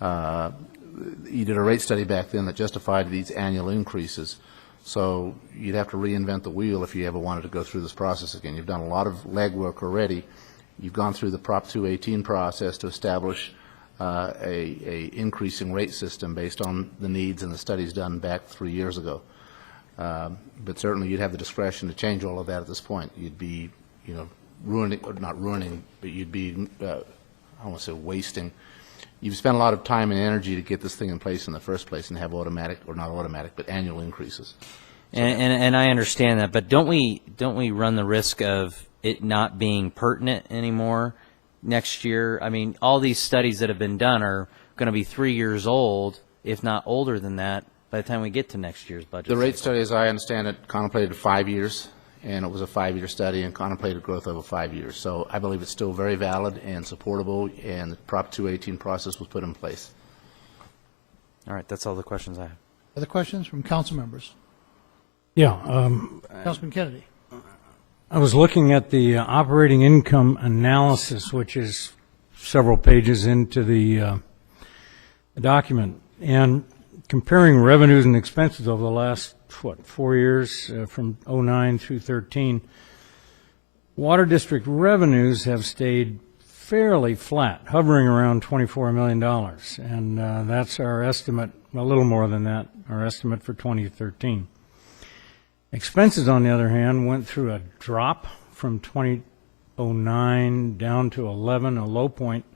you did a rate study back then that justified these annual increases. So you'd have to reinvent the wheel if you ever wanted to go through this process again. You've done a lot of legwork already. You've gone through the Prop 218 process to establish a increasing rate system based on the needs and the studies done back 3 years ago. But certainly you'd have the discretion to change all of that at this point. You'd be, ruining, or not ruining, but you'd be, I don't want to say wasting. You've spent a lot of time and energy to get this thing in place in the first place and have automatic, or not automatic, but annual increases. And I understand that, but don't we run the risk of it not being pertinent anymore next year? I mean, all these studies that have been done are going to be 3 years old, if not older than that, by the time we get to next year's budget. The rate study, as I understand it, contemplated 5 years, and it was a 5-year study and contemplated growth over 5 years. So I believe it's still very valid and supportable, and the Prop 218 process was put in place. All right, that's all the questions I have. Other questions from council members? Yeah. Councilman Kennedy. I was looking at the operating income analysis, which is several pages into the document, and comparing revenues and expenses over the last, 4 years, from 09 through 13, Water District revenues have stayed fairly flat, hovering around $24 million, and that's our estimate, a little more than that, our estimate for 2013. Expenses, on the other hand, went through a drop from 2009 down to 11, a low point,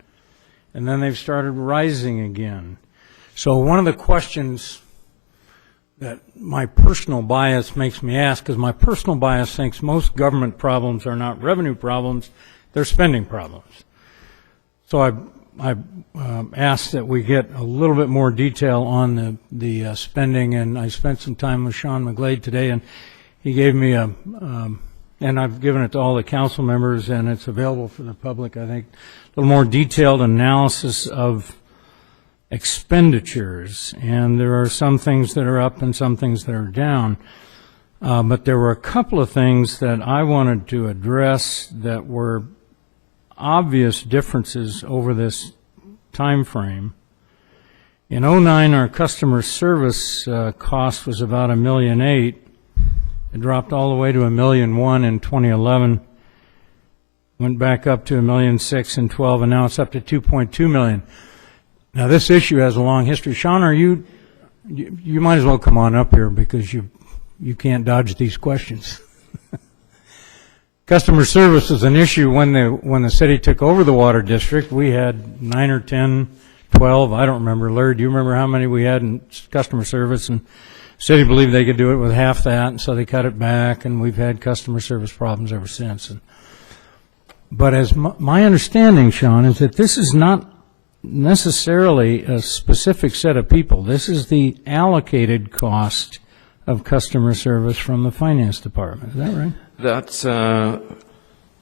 and then they've started rising again. So one of the questions that my personal bias makes me ask, because my personal bias thinks most government problems are not revenue problems, they're spending problems. So I asked that we get a little bit more detail on the spending, and I spent some time with Sean McGlade today, and he gave me and I've given it to all the council members, and it's available for the public, I think, a little more detailed analysis of expenditures, and there are some things that are up and some things that are down. But there were a couple of things that I wanted to address that were obvious differences over this time frame. In 09, our customer service cost was about $1.8 million. It dropped all the way to $1.1 million in 2011, went back up to $1.6 million in 12, and now it's up to $2.2 million. Now, this issue has a long history. Sean, you might as well come on up here because you can't dodge these questions. Customer service is an issue when the city took over the Water District. We had 9 or 10, 12, I don't remember. Larry, do you remember how many we had in customer service? And the city believed they could do it with half that, and so they cut it back, and we've had customer service problems ever since. But as my understanding, Sean, is that this is not necessarily a specific set of people. This is the allocated cost of customer service from the finance department. Is that right? That's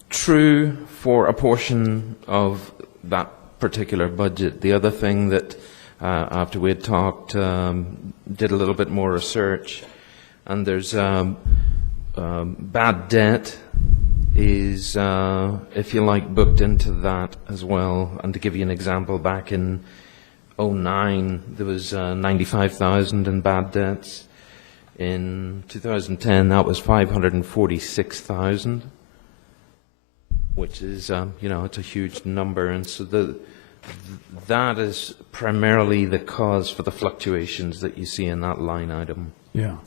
true for a portion of that particular budget. The other thing that after we had talked, did a little bit more research, and there's bad debt is, if you like, booked into that as well. And to give you an example, back in 09, there was 95,000 in bad debts. In 2010, that was 546,000, which is, it's a huge number. And so that is primarily the cause for the fluctuations that you see in that line item. Yeah.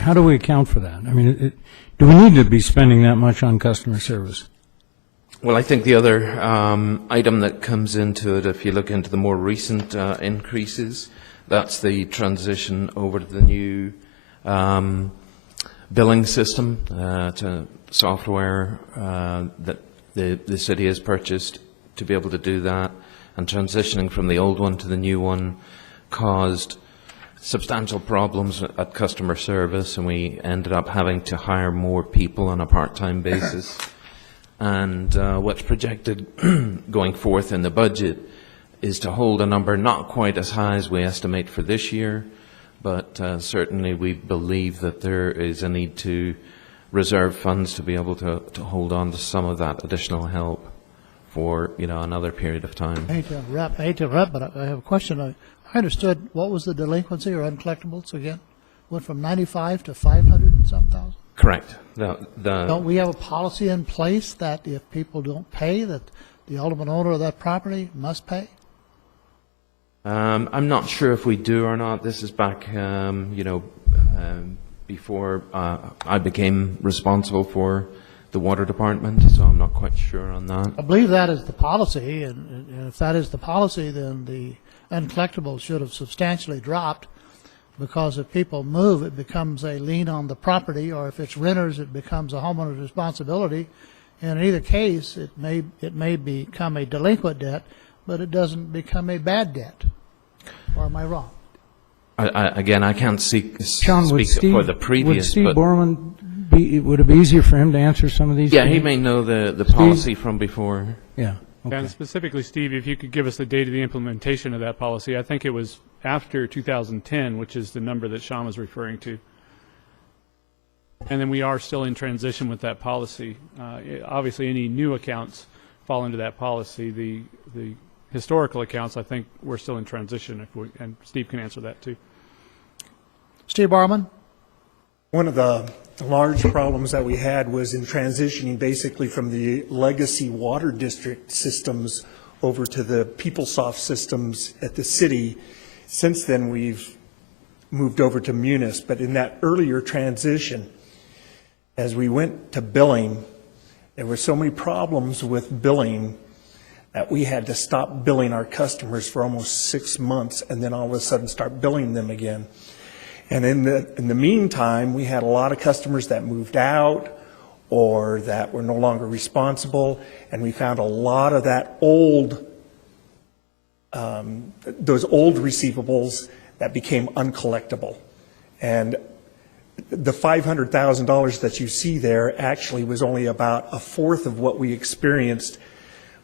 How do we account for that? I mean, do we need to be spending that much on customer service? Well, I think the other item that comes into it, if you look into the more recent increases, that's the transition over to the new billing system, to software that the city has purchased to be able to do that. And transitioning from the old one to the new one caused substantial problems at customer service, and we ended up having to hire more people on a part-time basis. And what's projected going forth in the budget is to hold a number not quite as high as we estimate for this year, but certainly we believe that there is a need to reserve funds to be able to hold on to some of that additional help for, another period of time. I hate to interrupt, but I have a question. I understood, what was the delinquency or uncollectibles again? Went from 95 to 500 and some thousand? Correct. Don't we have a policy in place that if people don't pay, that the ultimate owner of that property must pay? I'm not sure if we do or not. This is back, before I became responsible for the water department, so I'm not quite sure on that. I believe that is the policy, and if that is the policy, then the uncollectibles should have substantially dropped, because if people move, it becomes a lien on the property, or if it's renters, it becomes a homeowner's responsibility. And in either case, it may become a delinquent debt, but it doesn't become a bad debt. Or am I wrong? Again, I can't speak John, for the previous. Would Steve but Borman would it be easier for him to answer some of these? Yeah, things? he may know the policy from before. Yeah. Okay. And specifically, Steve, if you could give us the date of the implementation of that policy. I think it was after 2010, which is the number that Sean was referring to. And then we are still in transition with that policy. Obviously, any new accounts fall into that policy. The historical accounts, I think, we're still in transition. And Steve can answer that too. Steve Barman? One of the large problems that we had was in transitioning basically from the legacy water district systems over to the PeopleSoft systems at the city. Since then, we've moved over to Munis, but in that earlier transition, as we went to billing, there were so many problems with billing that we had to stop billing our customers for almost 6 months and then all of a sudden start billing them again. And in the meantime, we had a lot of customers that moved out or that were no longer responsible, and we found a lot of that those old receivables that became uncollectible. And the $500,000 that you see there actually was only about a fourth of what we experienced,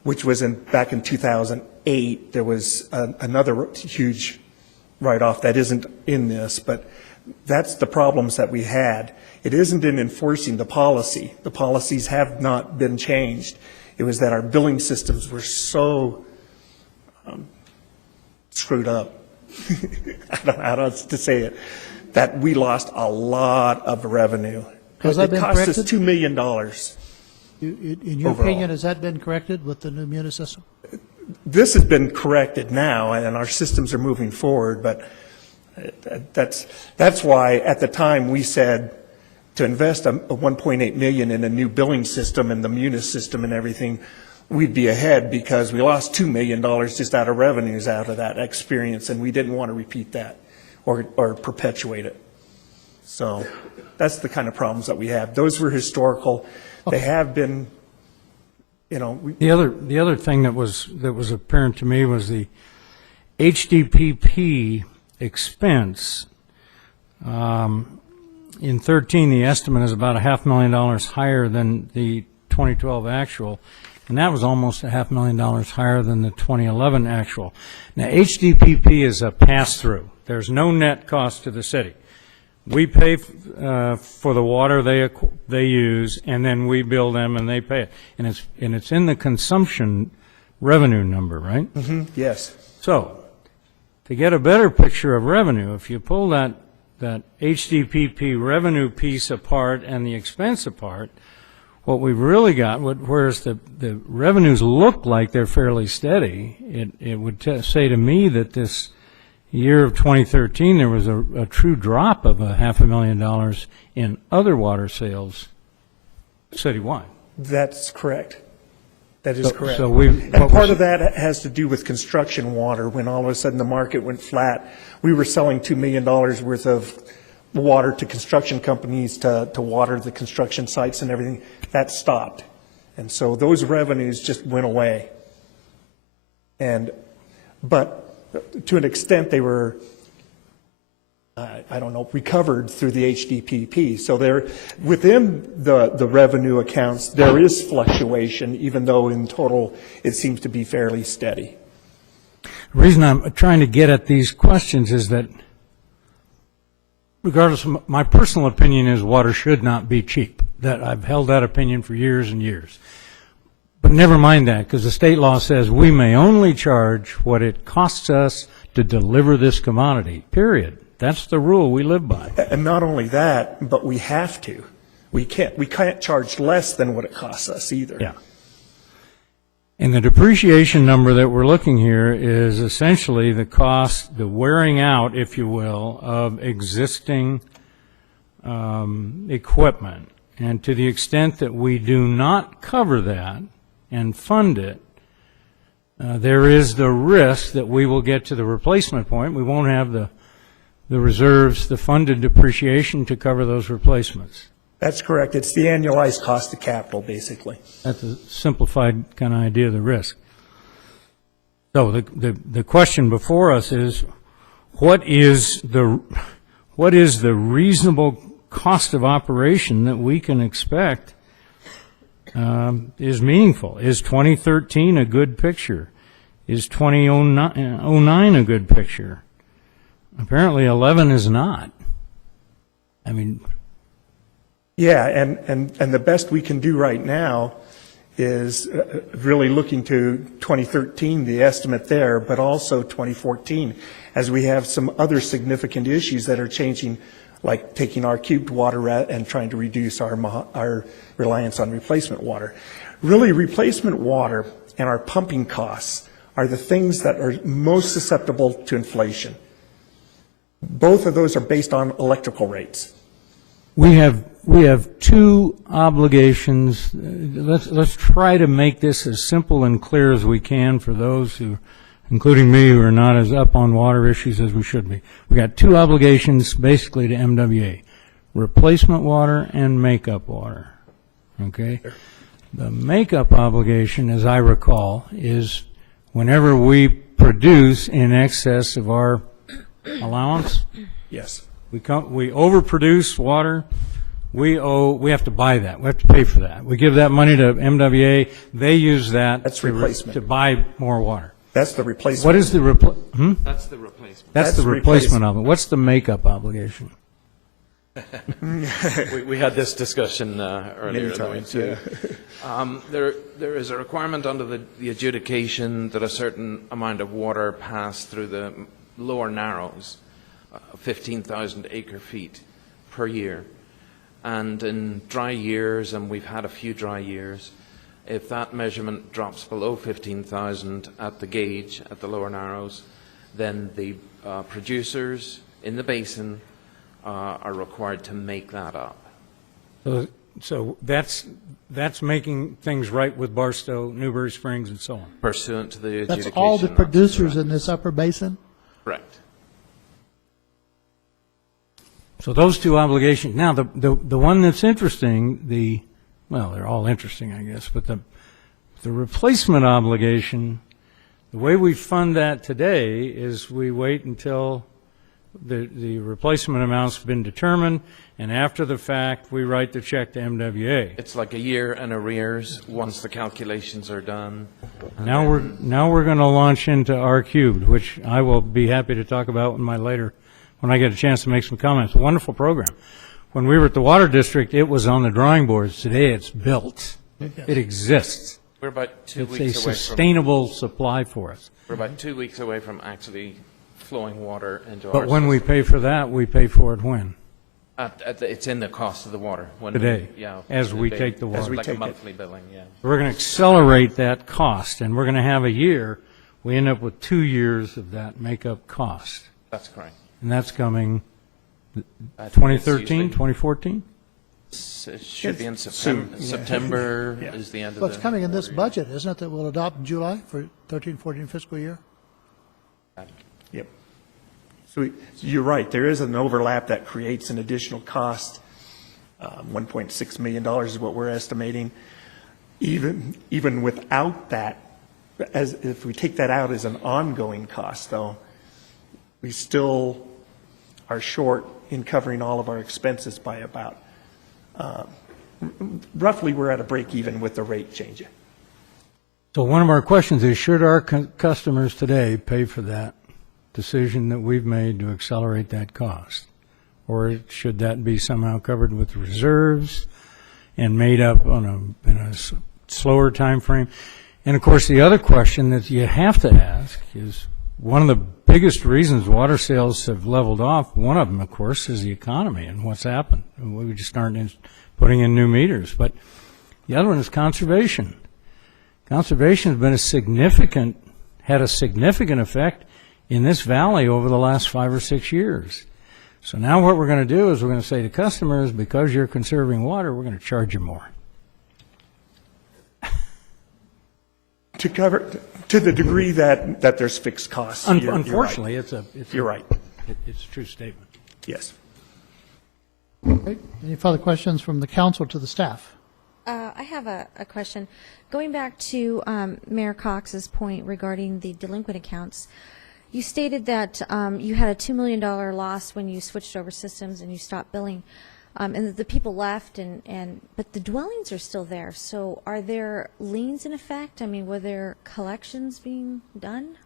which was back in 2008. There was another huge write-off that isn't in this, but that's the problems that we had. It isn't in enforcing the policy. The policies have not been changed. It was that our billing systems were so screwed up, I don't know how else to say it, that we lost a lot of revenue. Has that been cost us corrected? $2 million. In your overall. opinion, has that been corrected with the new Munis system? This has been corrected now, and our systems are moving forward, but that's why at the time we said to invest a $1.8 million in a new billing system and the Munis system and everything, we'd be ahead, because we lost $2 million just out of revenues out of that experience, and we didn't want to repeat that or perpetuate it. So that's the kind of problems that we have. Those were historical. They have been, The other thing that was apparent to me was the HDPP expense. In 13, the estimate is about $500,000 higher than the 2012 actual, and that was almost $500,000 higher than the 2011 actual. Now, HDPP is a pass-through. There's no net cost to the city. We pay for the water they use, and then we bill them, and they pay it. And it's in the consumption revenue number, right? Mm-hmm. Yes. So, to get a better picture of revenue, if you pull that HDPP revenue piece apart and the expense apart, what we've really got, whereas the revenues look like they're fairly steady, it would say to me that this year of 2013, there was a true drop of $500,000 in other water sales citywide. That's correct. That is correct. So and part of that has to do with construction water. When all of a sudden the market went flat, we were selling $2 million worth of water to construction companies to water the construction sites and everything. That stopped. And so those revenues just went away. But to an extent, they were, recovered through the HDPP. So there, within the revenue accounts, there is fluctuation, even though in total it seems to be fairly steady. The reason I'm trying to get at these questions is that regardless of my personal opinion is water should not be cheap. That I've held that opinion for years and years. But never mind that, because the state law says we may only charge what it costs us to deliver this commodity, period. That's the rule we live by. And not only that, but we have to. We can't charge less than what it costs us either. Yeah. And the depreciation number that we're looking here is essentially the cost, the wearing out, if you will, of existing equipment. And to the extent that we do not cover that and fund it, there is the risk that we will get to the replacement point. We won't have the reserves, the funded depreciation to cover those replacements. That's correct. It's the annualized cost of capital, basically. That's a simplified kind of idea of the risk. So the question before us is, what is the reasonable cost of operation that we can expect is meaningful? Is 2013 a good picture? Is 2009 a good picture? Apparently 11 is not. I mean... Yeah, and the best we can do right now is really looking to 2013, the estimate there, but also 2014, as we have some other significant issues that are changing, like taking our cubed water and trying to reduce our reliance on replacement water. Really, replacement water and our pumping costs are the things that are most susceptible to inflation. Both of those are based on electrical rates. We have two obligations. Let's try to make this as simple and clear as we can for those who, including me, who are not as up on water issues as we should be. We've got two obligations basically to MWA: replacement water and makeup water. Okay? The makeup obligation, as I recall, is whenever we produce in excess of our allowance. Yes. We overproduce water. We have to buy that. We have to pay for that. We give that money to MWA. They use that to buy more water. That's the replacement. What is the replacement? That's the replacement. That's the replacement of it. What's the makeup obligation? we had this discussion earlier in the week too. There is a requirement under the adjudication that a certain amount of water pass through the lower narrows, 15,000 acre-feet per year. And in dry years, and we've had a few dry years, if that measurement drops below 15,000 at the gauge at the lower narrows, then the producers in the basin are required to make that up. So that's making things right with Barstow, Newberry Springs, and so on. Pursuant to the adjudication. That's all the producers in this upper basin? Correct. So those two obligations. Now, the one that's interesting, well, they're all interesting, I guess, but the replacement obligation, the way we fund that today is we wait until the replacement amount's been determined, and after the fact, we write the check to MWA. It's like a year in arrears once the calculations are done. Now we're going to launch into R cubed, which I will be happy to talk about when I get a chance to make some comments. A wonderful program. When we were at the Water District, it was on the drawing boards. Today, it's built. It exists. We're about 2 weeks away. It's a sustainable supply for us. We're about 2 weeks away from actually flowing water into our But when system. we pay for that, we pay for it when? It's in the cost of the water. Today, as we take the water. As we take a monthly billing, yeah. We're going to accelerate that cost, and we're going to have a year. We end up with 2 years of that makeup cost. That's correct. And that's coming 2013, 2014? It should be in September. September is the end of the... Well, it's coming in this budget, isn't it, that we'll adopt in July for 13-14 fiscal year? Yep. So you're right. There is an overlap that creates an additional cost. $1.6 million is what we're estimating. Even without that, if we take that out as an ongoing cost, though, we still are short in covering all of our expenses by about, roughly we're at a break even with the rate change. So one of our questions is, should our customers today pay for that decision that we've made to accelerate that cost? Or should that be somehow covered with reserves and made up in a slower time frame? And of course, the other question that you have to ask is, one of the biggest reasons water sales have leveled off, one of them, of course, is the economy and what's happened. We just aren't putting in new meters. But the other one is conservation. Conservation has been had a significant effect in this valley over the last 5 or 6 years. So now what we're going to do is we're going to say to customers, because you're conserving water, we're going to charge you more. To cover, to the degree that there's fixed costs. Unfortunately, you're right. It's a true statement. Yes. Okay. Any further questions from the council to the staff? I have a question. Going back to Mayor Cox's point regarding the delinquent accounts, you stated that you had a $2 million loss when you switched over systems and you stopped billing, and that the people left, but the dwellings are still there. So are there liens in effect? I mean, were there collections being done?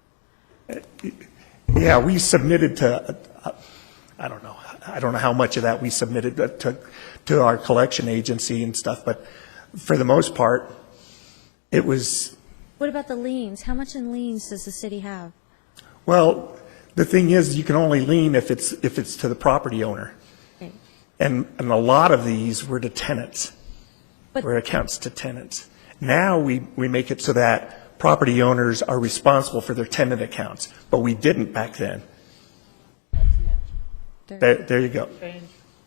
Yeah, we submitted to, I don't know how much of that we submitted to our collection agency and stuff, but for the most part, it was. What about the liens? How much in liens does the city have? Well, the thing is, you can only lien if it's to the property owner. Okay. And a lot of these were to tenants, were accounts to tenants. Now we make it so that property owners are responsible for their tenant accounts, but we didn't back then. There you go.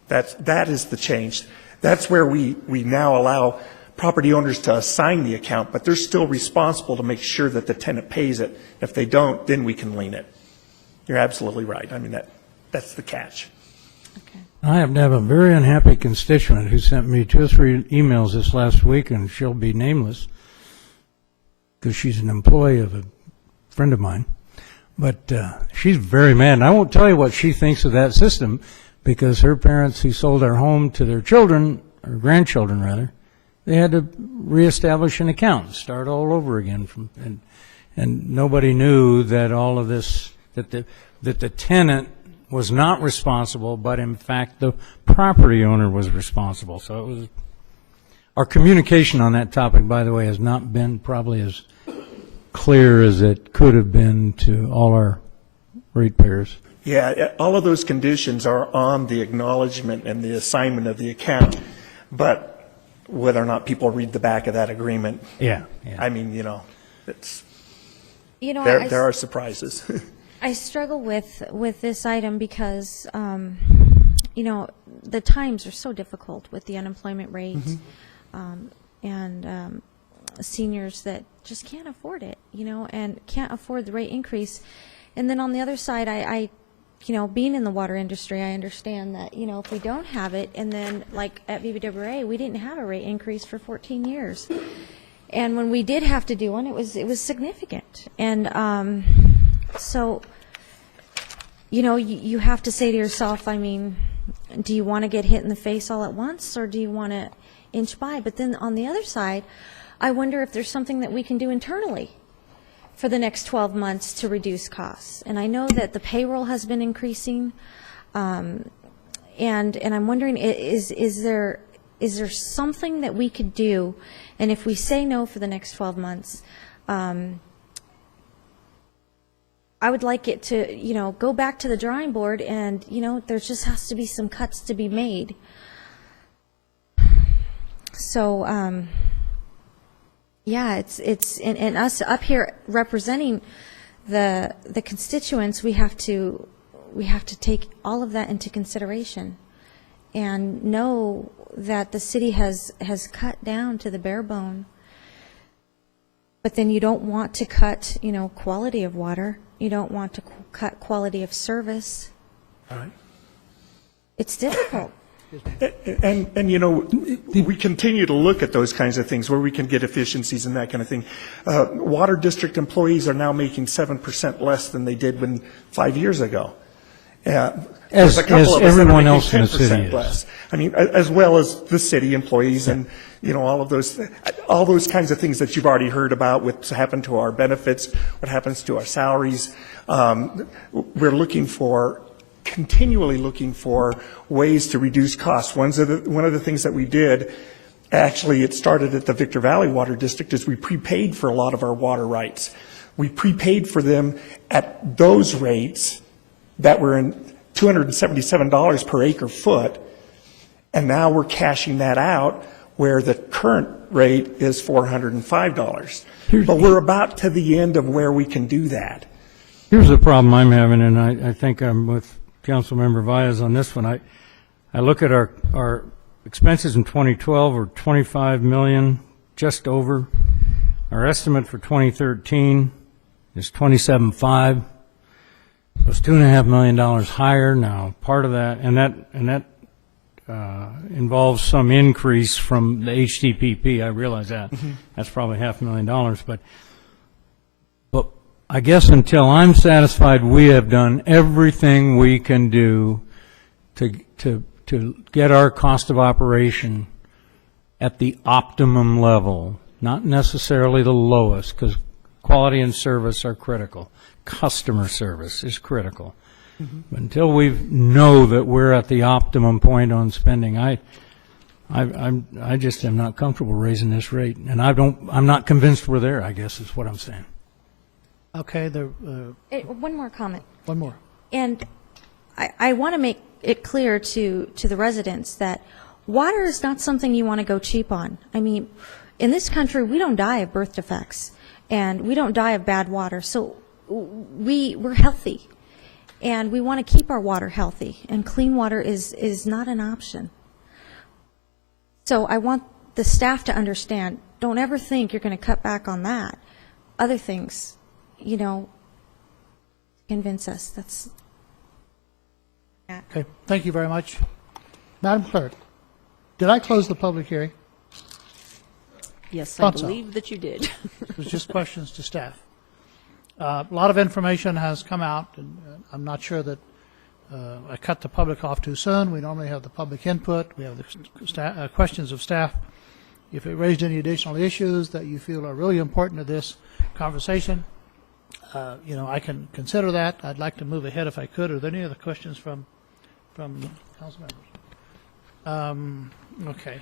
That is the change. That's where we now allow property owners to assign the account, but they're still responsible to make sure that the tenant pays it. If they don't, then we can lien it. You're absolutely right. I mean, that's the catch. I happen to have a very unhappy constituent who sent me 2 or 3 emails this last week, and she'll be nameless because she's an employee of a friend of mine. But she's very mad. And I won't tell you what she thinks of that system, because her parents who sold their home to their children, or grandchildren rather, they had to reestablish an account, start all over again. And nobody knew that all of this, that the tenant was not responsible, but in fact the property owner was responsible. So it was, our communication on that topic, by the way, has not been probably as clear as it could have been to all our ratepayers. Yeah, all of those conditions are on the acknowledgement and the assignment of the account, but whether or not people read the back of that agreement, I mean, it's, there are surprises. I struggle with this item because, the times are so difficult with the unemployment rate, and seniors that just can't afford it, and can't afford the rate increase. And then on the other side, I being in the water industry, I understand that, if we don't have it, and then like at VBWA, we didn't have a rate increase for 14 years. And when we did have to do one, it was significant. And so, you have to say to yourself, I mean, do you want to get hit in the face all at once, or do you want to inch by? But then on the other side, I wonder if there's something that we can do internally for the next 12 months to reduce costs. And I know that the payroll has been increasing, and I'm wondering, is there something that we could do? And if we say no for the next 12 months, I would like it to, go back to the drawing board, and, there just has to be some cuts to be made. So, yeah, it's and us up here representing the constituents, we have to take all of that into consideration and know that the city has cut down to the bare bone. But then you don't want to cut, quality of water. You don't want to cut quality of service. All right. It's difficult. And we continue to look at those kinds of things where we can get efficiencies and that kind of thing. Water district employees are now making 7% less than they did 5 years ago. There's a couple of us that are making 10% less. I mean, as well as the city employees and all those kinds of things that you've already heard about. What's happened to our benefits, what happens to our salaries. We're looking for continually looking for ways to reduce costs. One of the things that we did, actually it started at the Victor Valley Water District, is we prepaid for a lot of our water rights. We prepaid for them at those rates that were in $277 per acre foot, and now we're cashing that out where the current rate is $405. But we're about to the end of where we can do that. Here's the problem I'm having, and I think I'm with Councilmember Valles on this one. I look at our expenses in 2012 were $25 million, just over. Our estimate for 2013 is $27.5. So it's $2.5 million higher now. Part of that, and that involves some increase from the HDPP. I realize that. That's probably $500,000. But I guess until I'm satisfied we have done everything we can do to get our cost of operation at the optimum level, not necessarily the lowest, because quality and service are critical. Customer service is critical. But until we know that we're at the optimum point on spending, I just am not comfortable raising this rate, and I'm not convinced we're there, I guess is what I'm saying. Okay, One more comment. one more. And I want to make it clear to the residents that water is not something you want to go cheap on. I mean, in this country, we don't die of birth defects, and we don't die of bad water. So we're healthy, and we want to keep our water healthy, and clean water is not an option. So I want the staff to understand, don't ever think you're going to cut back on that. Other things, convince us. That's Okay, thank you very much. Madam Clerk, did I close the public hearing? Yes, I Thought so. believe that you did. It was just questions to staff. A lot of information has come out, and I'm not sure that I cut the public off too soon. We normally have the public input. We have the questions of staff. If it raised any additional issues that you feel are really important to this conversation, I can consider that. I'd like to move ahead if I could. Are there any other questions from council members? Okay.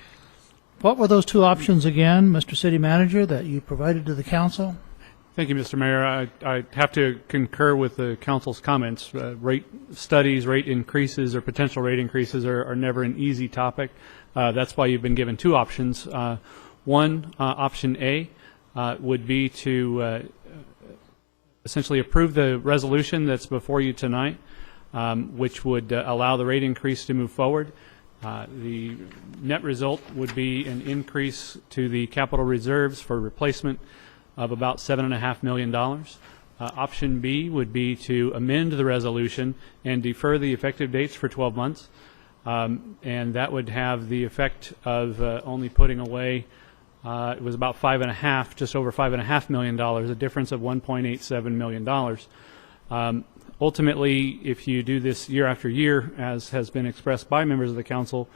What were those two options again, Mr. City Manager, that you provided to the council? Thank you, Mr. Mayor. I have to concur with the council's comments. Rate studies, rate increases, or potential rate increases are never an easy topic. That's why you've been given two options. One, option A, would be to essentially approve the resolution that's before you tonight, which would allow the rate increase to move forward. The net result would be an increase to the capital reserves for replacement of about $7.5 million. Option B would be to amend the resolution and defer the effective dates for 12 months. And that would have the effect of only putting away, it was about just over $5.5 million, a difference of $1.87 million. Ultimately, if you do this year after year, as has been expressed by members of the council,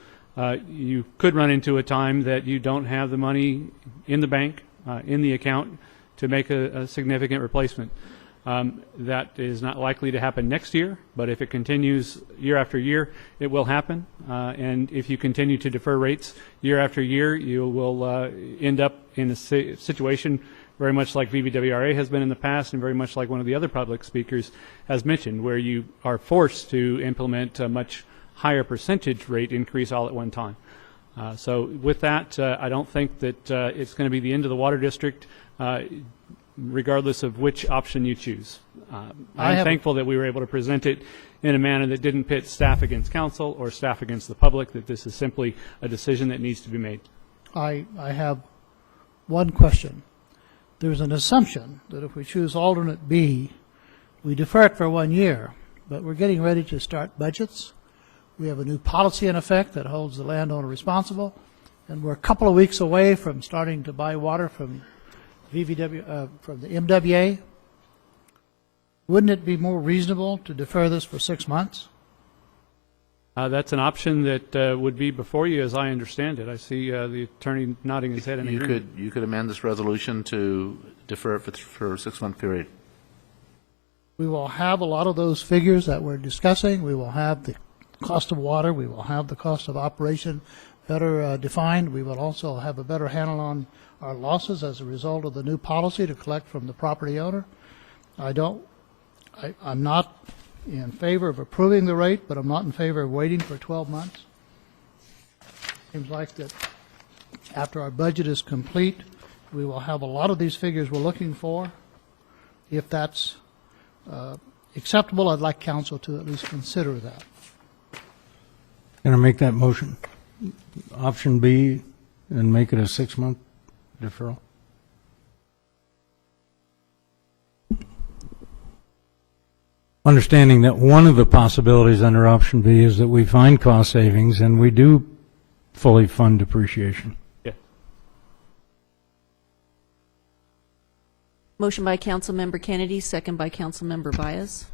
you could run into a time that you don't have the money in the bank, in the account, to make a significant replacement. That is not likely to happen next year, but if it continues year after year, it will happen. And if you continue to defer rates year after year, you will end up in a situation very much like VVWRA has been in the past, and very much like one of the other public speakers has mentioned, where you are forced to implement a much higher percentage rate increase all at one time. So with that, I don't think that it's going to be the end of the water district, regardless of which option you choose. I'm thankful that we were able to present it in a manner that didn't pit staff against council or staff against the public, that this is simply a decision that needs to be made. I have one question. There's an assumption that if we choose alternate B, we defer it for 1 year, but we're getting ready to start budgets. We have a new policy in effect that holds the landowner responsible, and we're a couple of weeks away from starting to buy water from from the MWA. Wouldn't it be more reasonable to defer this for 6 months? That's an option that would be before you, as I understand it. I see the attorney nodding his head in agreement. You could amend this resolution to defer it for a 6-month period. We will have a lot of those figures that we're discussing. We will have the cost of water. We will have the cost of operation better defined. We will also have a better handle on our losses as a result of the new policy to collect from the property owner. I'm not in favor of approving the rate, but I'm not in favor of waiting for 12 months. Seems like that after our budget is complete, we will have a lot of these figures we're looking for. If that's acceptable, I'd like council to at least consider that. Can I make that motion? Option B, and make it a 6-month deferral? Understanding that one of the possibilities under option B is that we find cost savings and we do fully fund depreciation. Yeah. Motion by Councilmember Kennedy, second by Councilmember Baez.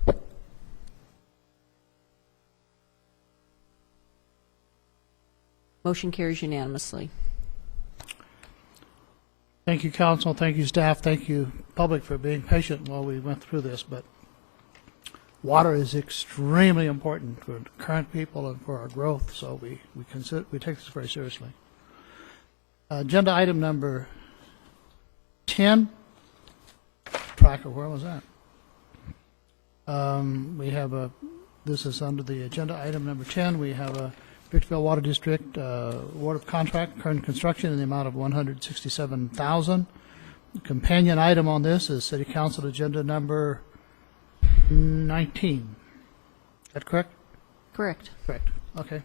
Motion carries unanimously. Thank you, council. Thank you, staff. Thank you, public, for being patient while we went through this. But water is extremely important for current people and for our growth, so we take this very seriously. Agenda item number 10. Tracker, where was that? We have this is under the agenda item number 10. We have a Victorville Water District award of contract, current construction in the amount of $167,000. Companion item on this is City Council agenda number 19. Is that correct? Correct. Correct. Okay.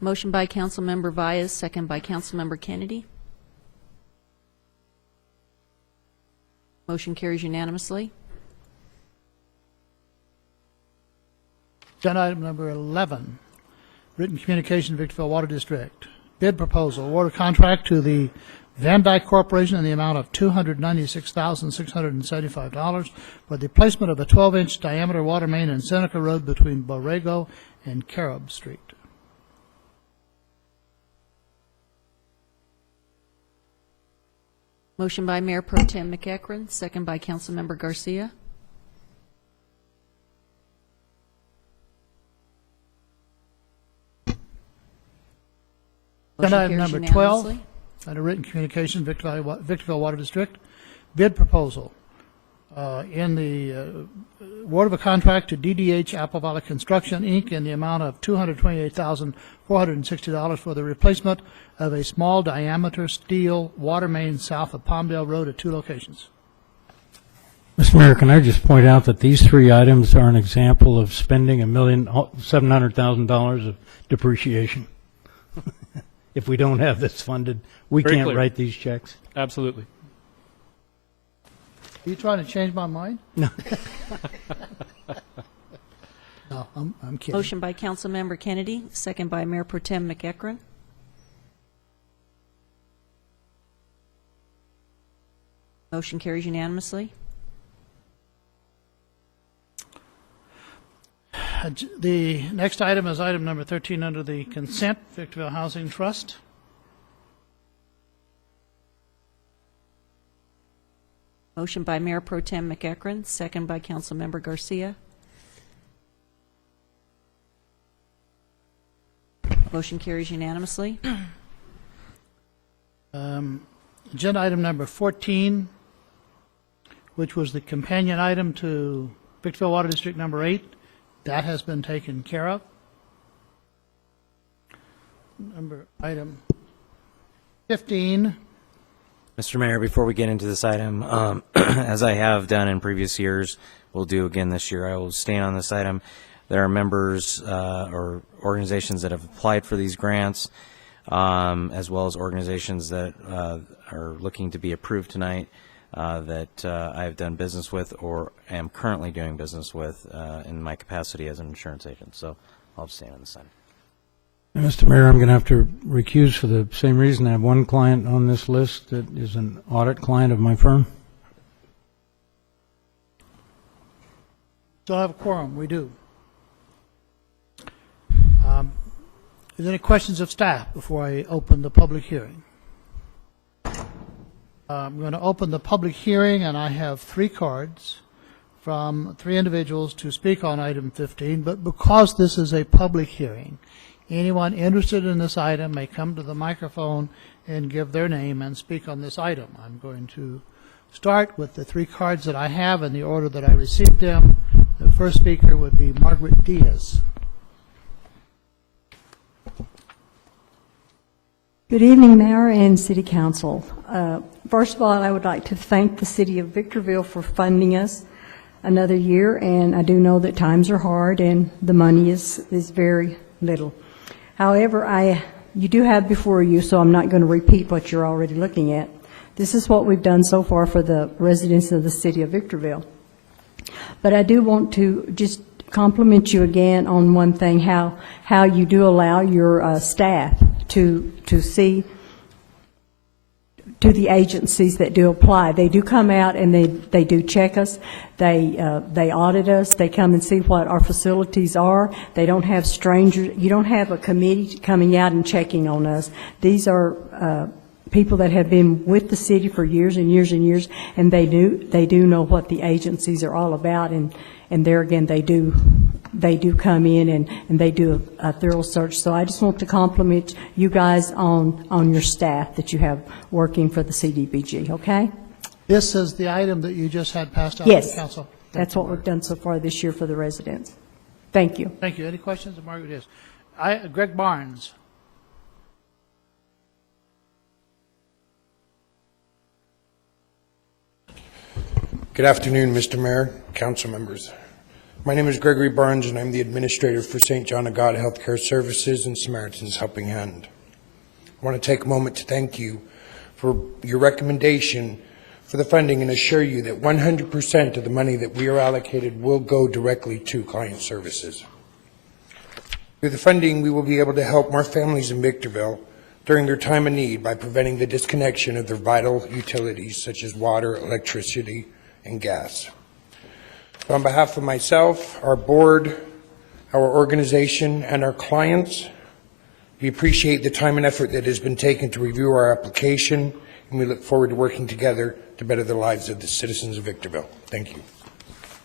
Motion by Councilmember Baez, second by Councilmember Kennedy. Motion carries unanimously. Agenda item number 11, written communication, Victorville Water District. Bid proposal, award of contract to the Van Dyke Corporation in the amount of $296,675 for the placement of a 12-inch diameter water main in Seneca Road between Borrego and Carob Street. Motion by Mayor Pro Tem McEachron, second by Councilmember Garcia. Agenda item number 12, under written communication, Victorville Water District, bid proposal. In the award of a contract to DDH Apple Valley Construction, Inc. in the amount of $228,460 for the replacement of a small diameter steel water main south of Palmdale Road at 2 locations. Mr. Mayor, can I just point out that these 3 items are an example of spending $1,700,000 of depreciation? If we don't have this funded, we Very can't clear. write these checks. Absolutely. Are you trying to change my mind? No. No, I'm kidding. Motion by Councilmember Kennedy, second by Mayor Pro Tem McEachron. Motion carries unanimously. The next item is item number 13 under the consent, Victorville Housing Trust. Motion by Mayor Pro Tem McEachron, second by Councilmember Garcia. Motion carries unanimously. Agenda item number 14, which was the companion item to Victorville Water District number 8. That has been taken care of. Item 15. Mr. Mayor, before we get into this item, as I have done in previous years, will do again this year, I will stand on this item. There are members or organizations that have applied for these grants, as well as organizations that are looking to be approved tonight that I have done business with or am currently doing business with in my capacity as an insurance agent. So I'll stand on this item. Mr. Mayor, I'm going to have to recuse for the same reason. I have one client on this list that is an audit client of my firm. Still have a quorum, we do. Is there any questions of staff before I open the public hearing? I'm going to open the public hearing, and I have 3 cards from 3 individuals to speak on item 15, but because this is a public hearing, anyone interested in this item may come to the microphone and give their name and speak on this item. I'm going to start with the 3 cards that I have in the order that I received them. The first speaker would be Margaret Diaz. Good evening, Mayor and City Council. First of all, I would like to thank the City of Victorville for funding us another year, and I do know that times are hard and the money is very little. However, you do have before you, so I'm not going to repeat what you're already looking at. This is what we've done so far for the residents of the City of Victorville. But I do want to just compliment you again on one thing, how you do allow your staff to see to the agencies that do apply. They do come out and they do check us. They audit us. They come and see what our facilities are. They don't have strangers. You don't have a committee coming out and checking on us. These are people that have been with the city for years and years and years, and they do know what the agencies are all about. And there again, they do come in and they do a thorough search. So I just want to compliment you guys on your staff that you have working for the CDBG, okay? This is the item that you just had passed out to the council? Yes, that's what we've done so far this year for the residents. Thank you. Thank you. Any questions of Margaret Diaz? Greg Barnes. Good afternoon, Mr. Mayor, council members. My name is Gregory Barnes, and I'm the administrator for St. John of God Healthcare Services and Samaritan's Helping Hand. I want to take a moment to thank you for your recommendation for the funding and assure you that 100% of the money that we are allocated will go directly to client services. Through the funding, we will be able to help more families in Victorville during their time of need by preventing the disconnection of their vital utilities such as water, electricity, and gas. So on behalf of myself, our board, our organization, and our clients, we appreciate the time and effort that has been taken to review our application, and we look forward to working together to better the lives of the citizens of Victorville. Thank you.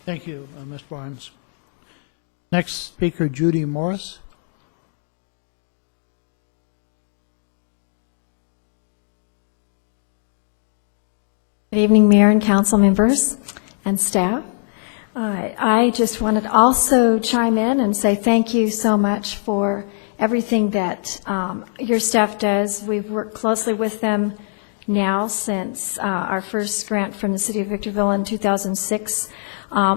Thank you, Ms. Barnes. Next speaker, Judy Morris. Good evening, Mayor and council members and staff. I just wanted to also chime in and say thank you so much for everything that your staff does. We've worked closely with them now since our first grant from the City of Victorville in 2006.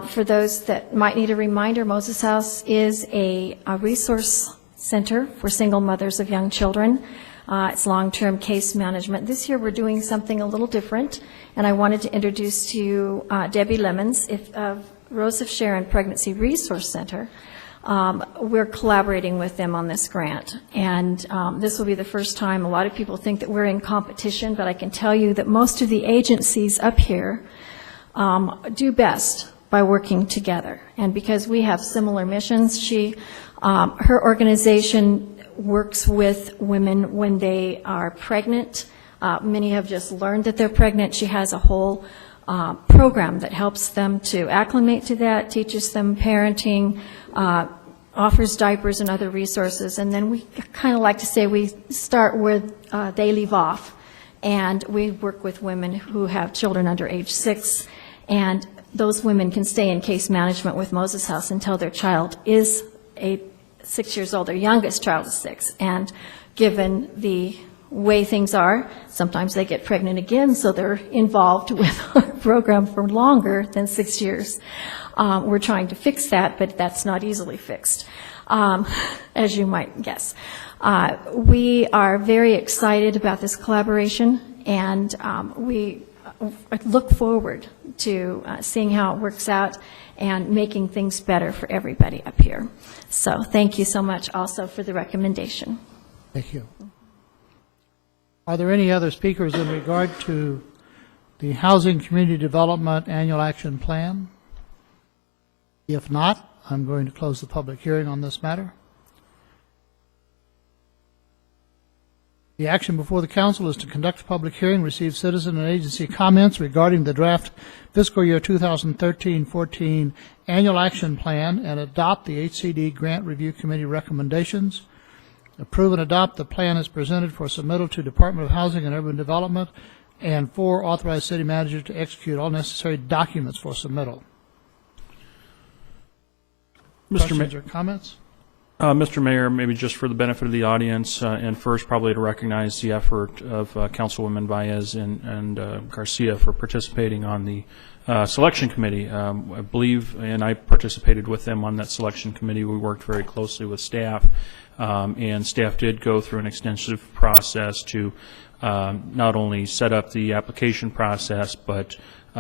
For those that might need a reminder, Moses House is a resource center for single mothers of young children. It's long-term case management. This year we're doing something a little different, and I wanted to introduce to you Debbie Lemons of Rose of Sharon Pregnancy Resource Center. We're collaborating with them on this grant, and this will be the first time. A lot of people think that we're in competition, but I can tell you that most of the agencies up here do best by working together. And because we have similar missions, her organization works with women when they are pregnant. Many have just learned that they're pregnant. She has a whole program that helps them to acclimate to that, teaches them parenting, offers diapers and other resources. And then we kind of like to say we start where they leave off. And we work with women who have children under age 6. And those women can stay in case management with Moses House until their child is 6 years old. Their youngest child is 6. And given the way things are, sometimes they get pregnant again, so they're involved with our program for longer than 6 years. We're trying to fix that, but that's not easily fixed, as you might guess. We are very excited about this collaboration, and we look forward to seeing how it works out and making things better for everybody up here. So thank you so much also for the recommendation. Thank you. Are there any other speakers in regard to the Housing Community Development Annual Action Plan? If not, I'm going to close the public hearing on this matter. The action before the council is to conduct a public hearing, receive citizen and agency comments regarding the draft fiscal year 2013-14 annual action plan and adopt the HCD Grant Review Committee recommendations. Approve and adopt the plan as presented for submittal to Department of Housing and Urban Development, and 4, authorize city manager to execute all necessary documents for submittal. Questions or comments? Mr. Mayor, maybe just for the benefit of the audience, and first probably to recognize the effort of Councilwoman Baez and Garcia for participating on the selection committee. I believe, and I participated with them on that selection committee. We worked very closely with staff, and staff did go through an extensive process to not only set up the application process, but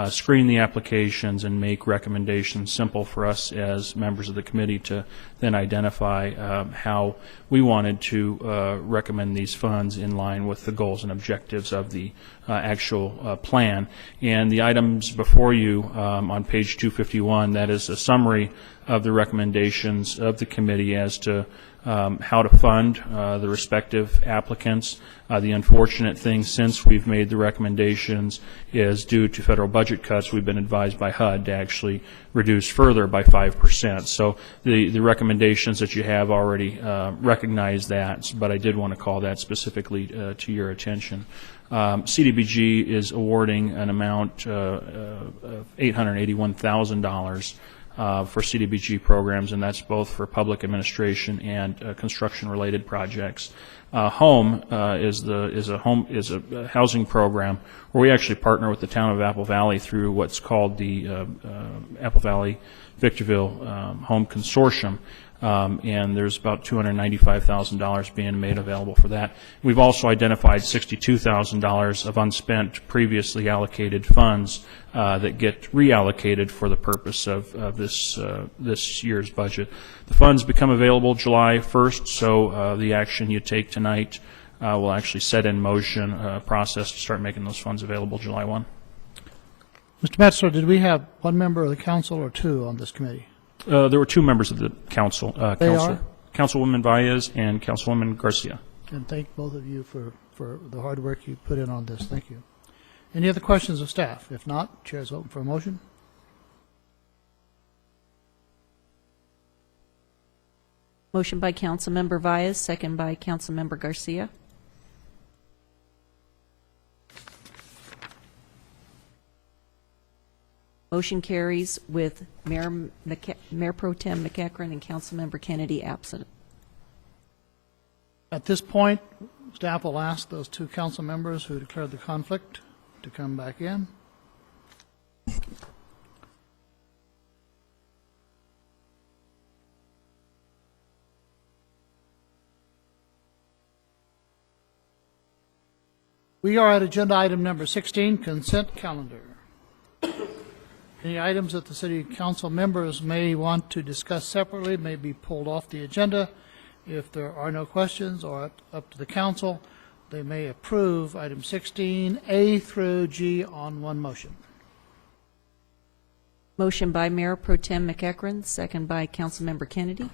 screen the applications and make recommendations simple for us as members of the committee to then identify how we wanted to recommend these funds in line with the goals and objectives of the actual plan. And the items before you on page 251, that is a summary of the recommendations of the committee as to how to fund the respective applicants. The unfortunate thing, since we've made the recommendations, is due to federal budget cuts, we've been advised by HUD to actually reduce further by 5%. So the recommendations that you have already recognize that, but I did want to call that specifically to your attention. CDBG is awarding an amount of $881,000 for CDBG programs, and that's both for public administration and construction-related projects. Home is a housing program where we actually partner with the town of Apple Valley through what's called the Apple Valley Victorville Home Consortium. And there's about $295,000 being made available for that. We've also identified $62,000 of unspent previously allocated funds that get reallocated for the purpose of this year's budget. The funds become available July 1st, so the action you take tonight will actually set in motion a process to start making those funds available July 1. Mr. Metzler, did we have one member of the council or two on this committee? There were two members of the council. They are? Councilwoman Baez and Councilwoman Garcia. And thank both of you for the hard work you put in on this. Thank you. Any other questions of staff? If not, chair is open for a motion. Motion by Councilmember Baez, second by Councilmember Garcia. Motion carries with Mayor Pro Tem McEachron and Councilmember Kennedy absent. At this point, staff will ask those two council members who declared the conflict to come back in. We are at agenda item number 16, consent calendar. Any items that the city council members may want to discuss separately may be pulled off the agenda. If there are no questions or up to the council, they may approve item 16, A through G on one motion. Motion by Mayor Pro Tem McEachron, second by Councilmember Kennedy.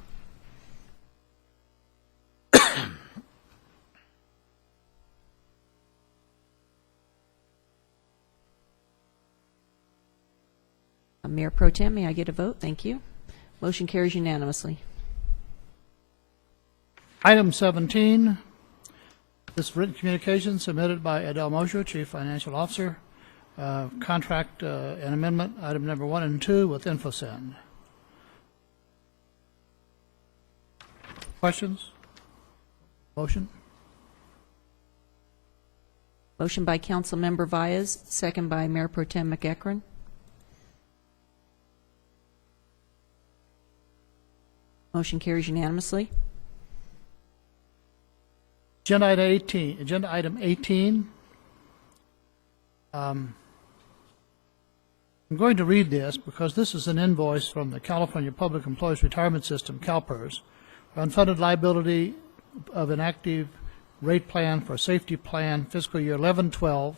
Mayor Pro Tem, may I get a vote? Thank you. Motion carries unanimously. Item 17, this written communication submitted by Adele Mosher, Chief Financial Officer, contract and amendment, item number 1 and 2 with InfoSend. Questions? Motion? Motion by Councilmember Baez, second by Mayor Pro Tem McEachron. Motion carries unanimously. Agenda item 18. I'm going to read this because this is an invoice from the California Public Employees Retirement System, CalPERS, for unfunded liability of an active rate plan for safety plan fiscal year 11-12,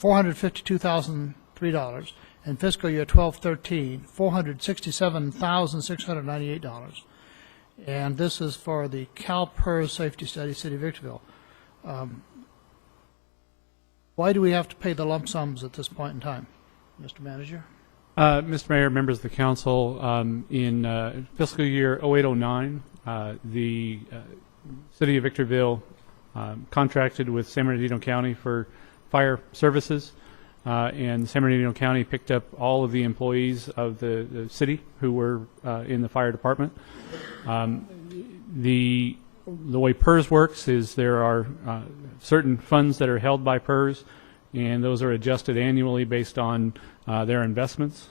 $452,003, and fiscal year 12-13, $467,698. And this is for the CalPERS Safety Study, City of Victorville. Why do we have to pay the lump sums at this point in time, Mr. Manager? Mr. Mayor, members of the council, in fiscal year 08-09, the City of Victorville contracted with San Bernardino County for fire services, and San Bernardino County picked up all of the employees of the city who were in the fire department. The way PERS works is there are certain funds that are held by PERS, and those are adjusted annually based on their investments.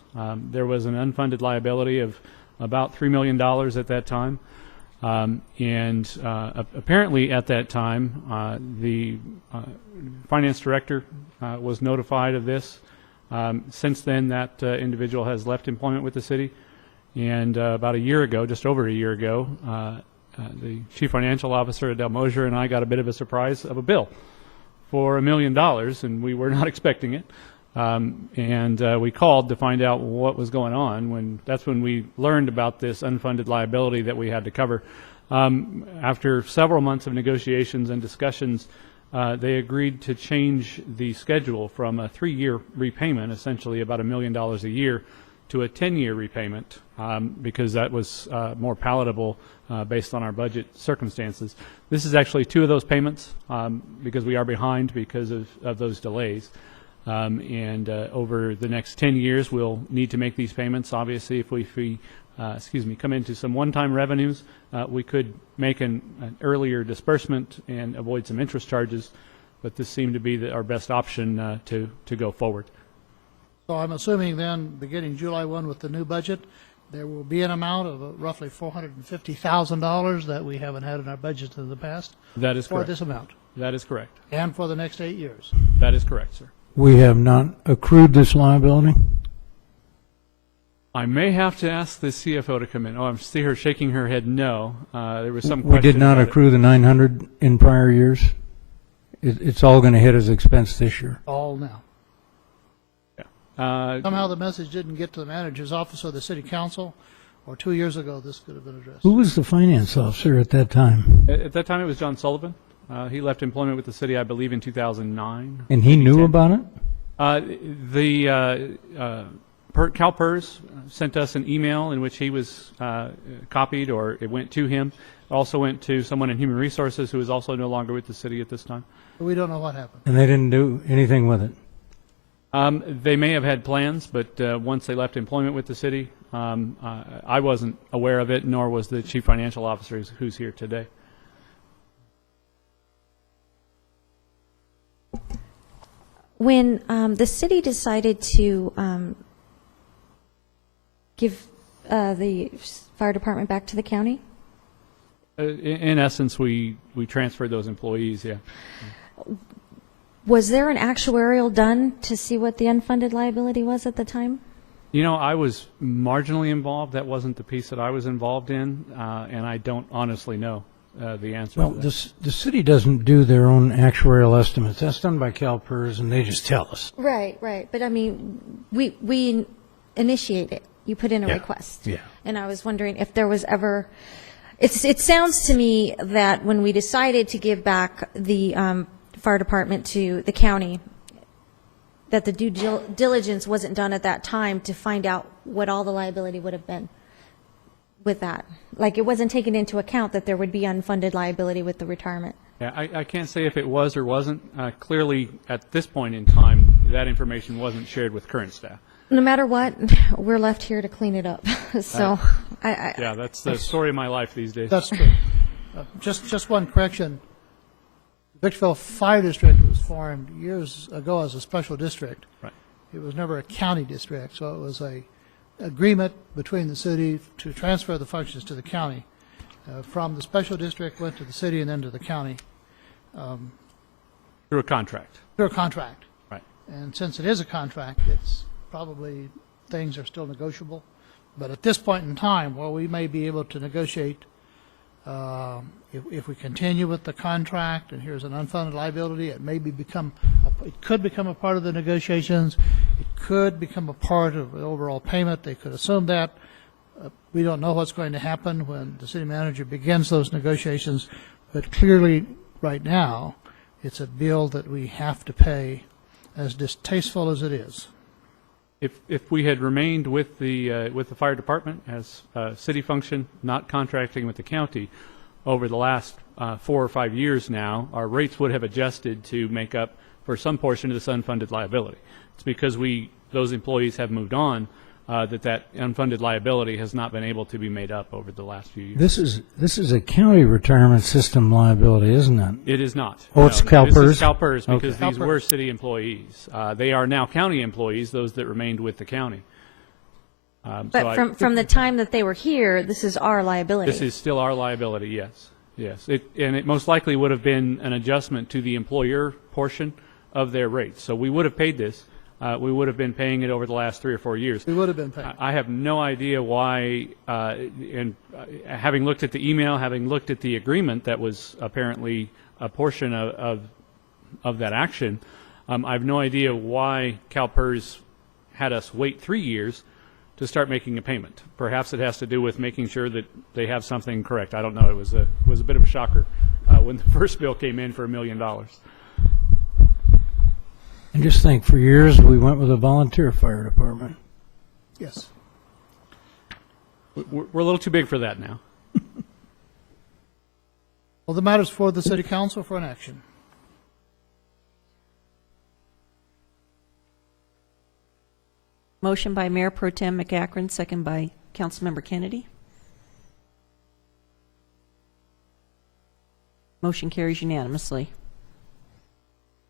There was an unfunded liability of about $3 million at that time. And apparently at that time, the finance director was notified of this. Since then, that individual has left employment with the city. And about a year ago, just over a year ago, the chief financial officer, Adele Mosier, and I got a bit of a surprise of a bill for $1 million, and we were not expecting it. And we called to find out what was going on. That's when we learned about this unfunded liability that we had to cover. After several months of negotiations and discussions, they agreed to change the schedule from a 3-year repayment, essentially about $1 million a year, to a 10-year repayment, because that was more palatable based on our budget circumstances. This is actually 2 of those payments, because we are behind because of those delays. And over the next 10 years, we'll need to make these payments. Obviously, if we come into some one-time revenues, we could make an earlier disbursement and avoid some interest charges, but this seemed to be our best option to go forward. So I'm assuming then, beginning July 1 with the new budget, there will be an amount of roughly $450,000 that we haven't had in our budget in the past. That is correct. For this amount. That is correct. And for the next 8 years. That is correct, sir. We have not accrued this liability? I may have to ask the CFO to come in. Oh, I see her shaking her head no. There was some We question did not about accrue the 900 in prior years? It's all going to hit as expense this year? All now. Somehow the message didn't get to the manager's office or the city council, or 2 years ago this could have been addressed. Who was the finance officer at that time? At that time, it was John Sullivan. He left employment with the city, I believe, in 2009. And he knew about it? CalPERS sent us an email in which he was copied, or it went to him. It also went to someone in Human Resources who is also no longer with the city at this time. We don't know what happened. And they didn't do anything with it? They may have had plans, but once they left employment with the city, I wasn't aware of it, nor was the chief financial officer who's here today. When the city decided to give the fire department back to the county? In essence, we transferred those employees, yeah. Was there an actuarial done to see what the unfunded liability was at the time? You know, I was marginally involved. That wasn't the piece that I was involved in, and I don't honestly know the answer Well, to that. the city doesn't do their own actuarial estimates. That's done by CalPERS, and they just tell us. Right, right. But I mean, we initiate it. You put in a request. Yeah. And I was wondering if there was ever, it sounds to me that when we decided to give back the fire department to the county, that the due diligence wasn't done at that time to find out what all the liability would have been with that. Like, it wasn't taken into account that there would be unfunded liability with the retirement. Yeah, I can't say if it was or wasn't. Clearly, at this point in time, that information wasn't shared with current staff. No matter what, we're left here to clean it up. So, yeah, that's the story of my life these days. That's true. Just one correction. Victorville Fire District was formed years ago as a special district. Right. It was never a county district, so it was a agreement between the city to transfer the functions to the county. From the special district, went to the city and then to the county. Through a contract. Through a contract. Right. And since it is a contract, it's probably, things are still negotiable. But at this point in time, while we may be able to negotiate, if we continue with the contract and here's an unfunded liability, it could become a part of the negotiations. It could become a part of the overall payment. They could assume that. We don't know what's going to happen when the city manager begins those negotiations, but clearly right now It's a bill that we have to pay, as distasteful as it is. If we had remained with the fire department as a city function, not contracting with the county, over the last 4 or 5 years now, our rates would have adjusted to make up for some portion of this unfunded liability. It's because those employees have moved on that unfunded liability has not been able to be made up over the last few years. This is a county retirement system liability, isn't it? It is not. Oh, it's CalPERS? This is CalPERS because Okay. these were city employees. They are now county employees, those that remained with the county. But from the time that they were here, this is our liability. This is still our liability, yes. Yes. And it most likely would have been an adjustment to the employer portion of their rates. So we would have paid this. We would have been paying it over the last 3 or 4 years. We would have been paying. I have no idea why, and having looked at the email, having looked at the agreement that was apparently a portion of that action, I have no idea why CalPERS had us wait 3 years to start making a payment. Perhaps it has to do with making sure that they have something correct. I don't know. It was a bit of a shocker when the first bill came in for $1 million. And just think, for years, we went with a volunteer fire department. Yes. We're a little too big for that now. Well, the matter's for the city council for an action. Motion by Mayor Pro Tem McAkron, second by Councilmember Kennedy. Motion carries unanimously.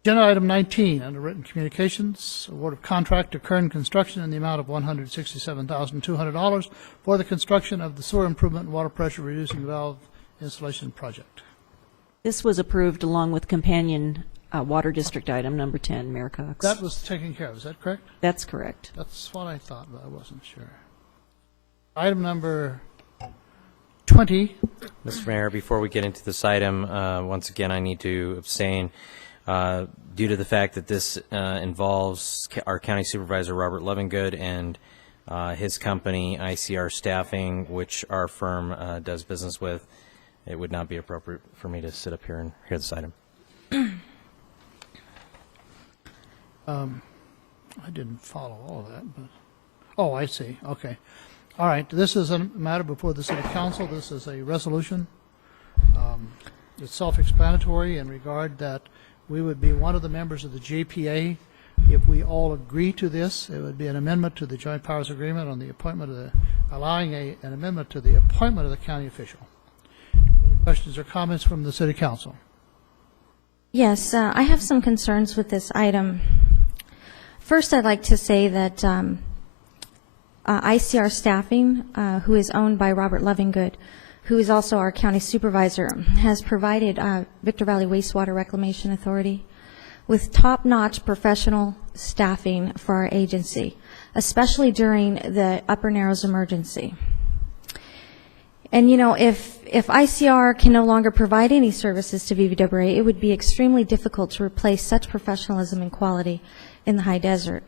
Agenda item 19, under written communications, award of contract to Kern Construction in the amount of $167,200 for the construction of the sewer improvement and water pressure reducing valve installation project. This was approved along with companion Water District item number 10, Mayor Cox. That was taken care of, is that correct? That's correct. That's what I thought, but I wasn't sure. Item number 20. Mr. Mayor, before we get into this item, once again, I need to abstain due to the fact that this involves our County Supervisor, Robert Lovingood, and his company, ICR Staffing, which our firm does business with. It would not be appropriate for me to sit up here and hear this item. I didn't follow all of that, but, oh, I see, okay. All right, this is a matter before the city council. This is a resolution. It's self-explanatory in regard that we would be one of the members of the JPA. If we all agree to this, it would be an amendment to the Joint Powers Agreement on the appointment of allowing an amendment to the appointment of the county official. Any questions or comments from the city council? Yes, I have some concerns with this item. First, I'd like to say that ICR Staffing, who is owned by Robert Lovingood, who is also our county supervisor, has provided Victor Valley Wastewater Reclamation Authority with top-notch professional staffing for our agency, especially during the Upper Narrows emergency. And, you know, if ICR can no longer provide any services to VVWA, it would be extremely difficult to replace such professionalism and quality in the high desert.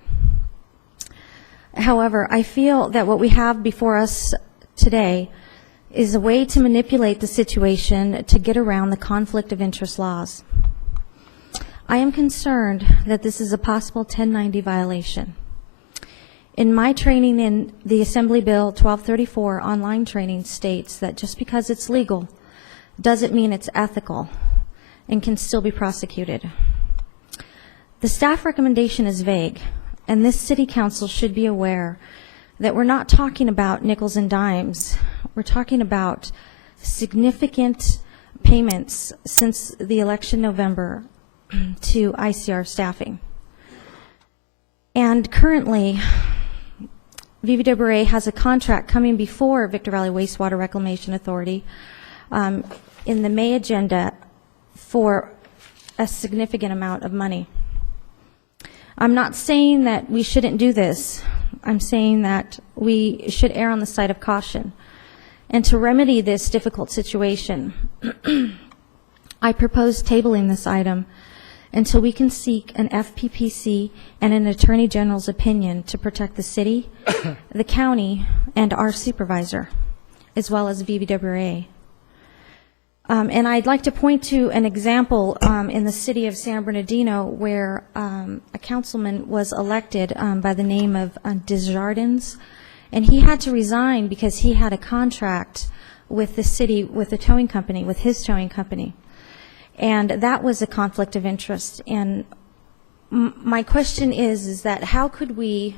However, I feel that what we have before us today is a way to manipulate the situation to get around the conflict of interest laws. I am concerned that this is a possible 1090 violation. In my training in the Assembly Bill 1234 online training states that just because it's legal doesn't mean it's ethical and can still be prosecuted. The staff recommendation is vague, and this city council should be aware that we're not talking about nickels and dimes. We're talking about significant payments since the election November to ICR Staffing. And currently, VVWA has a contract coming before Victor Valley Wastewater Reclamation Authority in the May agenda for a significant amount of money. I'm not saying that we shouldn't do this. I'm saying that we should err on the side of caution. And to remedy this difficult situation, I propose tabling this item until we can seek an FPPC and an Attorney General's opinion to protect the city, the county, and our supervisor, as well as VVWA. And I'd like to point to an example in the city of San Bernardino where a councilman was elected by the name of Desjardins, and he had to resign because he had a contract with the city, with the towing company, with his towing company. And that was a conflict of interest. And my question is that how could we,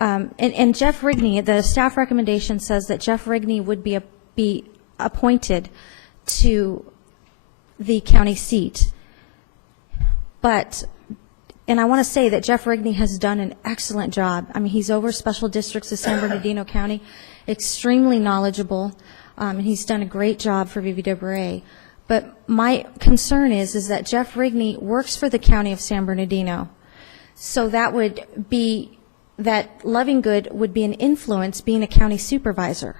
and Jeff Rigney, the staff recommendation says that Jeff Rigney would be appointed to the county seat. But, and I want to say that Jeff Rigney has done an excellent job. I mean, he's over special districts of San Bernardino County, extremely knowledgeable, and he's done a great job for VVWA. But my concern is that Jeff Rigney works for the county of San Bernardino. So that would be, that Lovingood would be an influence being a county supervisor.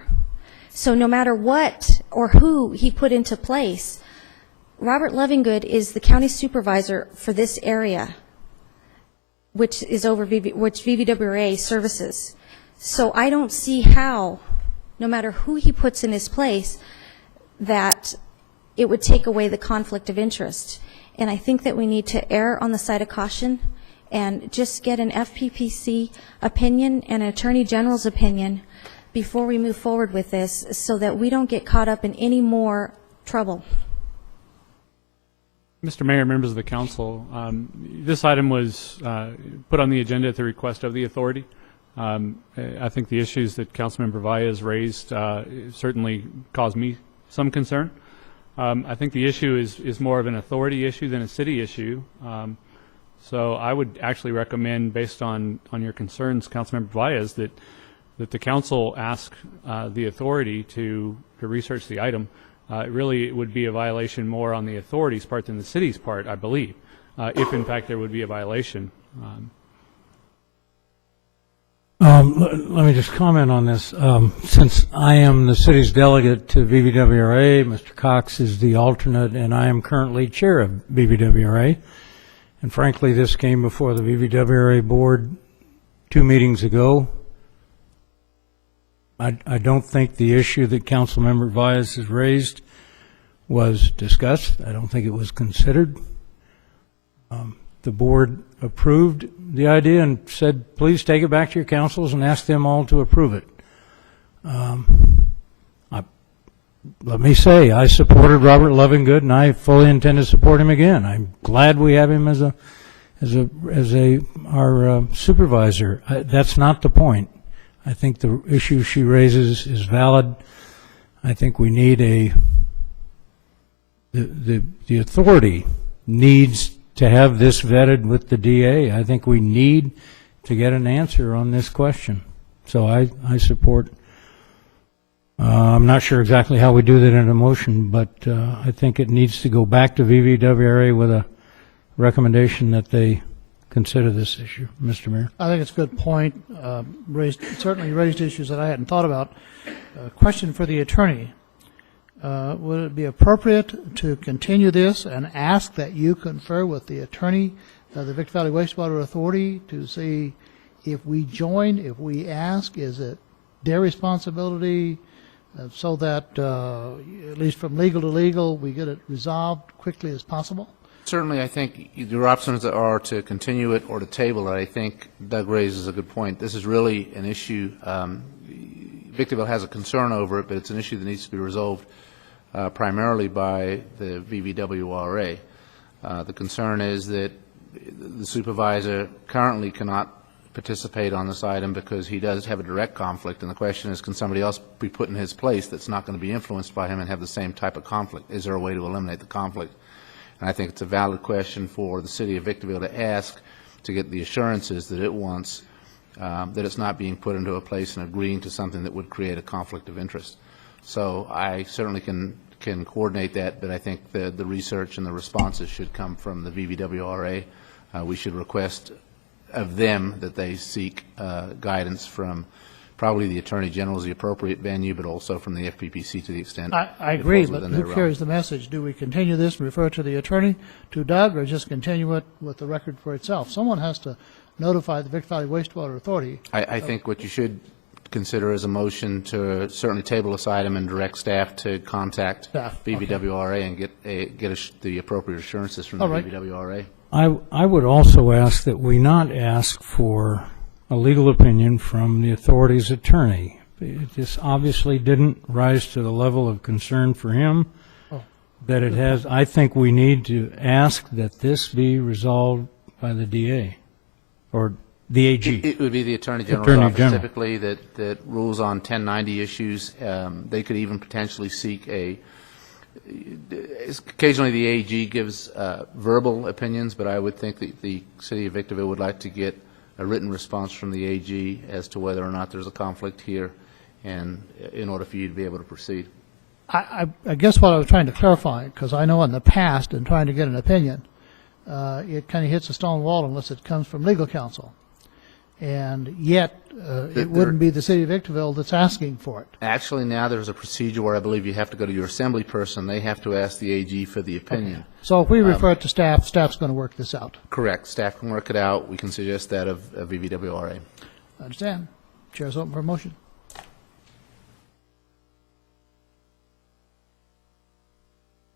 So no matter what or who he put into place, Robert Lovingood is the county supervisor for this area, which is over which VVWA services. So I don't see how, no matter who he puts in his place, that it would take away the conflict of interest. And I think that we need to err on the side of caution and just get an FPPC opinion and an Attorney General's opinion before we move forward with this, so that we don't get caught up in any more trouble. Mr. Mayor, members of the council, this item was put on the agenda at the request of the authority. I think the issues that Councilmember Villa has raised certainly cause me some concern. I think the issue is more of an authority issue than a city issue. So I would actually recommend, based on your concerns, Councilmember Villa, that the council ask the authority to research the item. Really, it would be a violation more on the authority's part than the city's part, I believe, if in fact there would be a violation. Let me just comment on this. Since I am the city's delegate to VVWRA, Mr. Cox is the alternate, and I am currently chair of VVWRA. And frankly, this came before the VVWRA board 2 meetings ago. I don't think the issue that Councilmember Vias has raised was discussed. I don't think it was considered. The board approved the idea and said, please take it back to your councils and ask them all to approve it. Let me say, I supported Robert Lovingood, and I fully intend to support him again. I'm glad we have him as our supervisor. That's not the point. I think the issue she raises is valid. I think we need the authority needs to have this vetted with the DA. I think we need to get an answer on this question. So I support. I'm not sure exactly how we do that in a motion, but I think it needs to go back to VVWRA with a recommendation that they consider this issue. Mr. Mayor. I think it's a good point. Certainly raised issues that I hadn't thought about. Question for the attorney. Would it be appropriate to continue this and ask that you confer with the attorney, the Victor Valley Wastewater Authority, to see if we join, if we ask, is it their responsibility, so that at least from legal to legal, we get it resolved quickly as possible? Certainly, I think your options are to continue it or to table it. I think Doug raises a good point. This is really an issue. Victorville has a concern over it, but it's an issue that needs to be resolved primarily by the VVWRA. The concern is that the supervisor currently cannot participate on this item because he does have a direct conflict, and the question is, can somebody else be put in his place that's not going to be influenced by him and have the same type of conflict? Is there a way to eliminate the conflict? And I think it's a valid question for the city of Victorville to ask, to get the assurances that it wants, that it's not being put into a place and agreeing to something that would create a conflict of interest. So I certainly can coordinate that, but I think the research and the responses should come from the VVWRA. We should request of them that they seek guidance from probably the Attorney General is the appropriate venue, but also from the FPPC to the extent I agree, but who carries the message? Do we continue this and refer to the attorney, to Doug, or just continue it with the record for itself? Someone has to notify the Victor Valley Wastewater Authority. I think what you should consider as a motion to certainly table this item and direct staff to contact Staff, BVWRA and get the appropriate assurances from the All right. BVWRA. I would also ask that we not ask for a legal opinion from the authority's attorney. This obviously didn't rise to the level of concern for him that it has. I think we need to ask that this be resolved by the DA or the AG. It would be the Attorney General's office General. typically that rules on 1090 issues. They could even potentially seek occasionally the AG gives verbal opinions, but I would think that the City of Victorville would like to get a written response from the AG as to whether or not there's a conflict here, and in order for you to be able to proceed. I guess what I was trying to clarify, because I know in the past, in trying to get an opinion, it kind of hits a stone wall unless it comes from legal counsel. And yet, it wouldn't be the City of Victorville that's asking for it. Actually, now there's a procedure where I believe you have to go to your assembly person. They have to ask the AG for the opinion. So if we refer it to staff, staff's going to work this out. Correct. Staff can work it out. We can suggest that of BVWRA. I understand. Chair's open for a motion.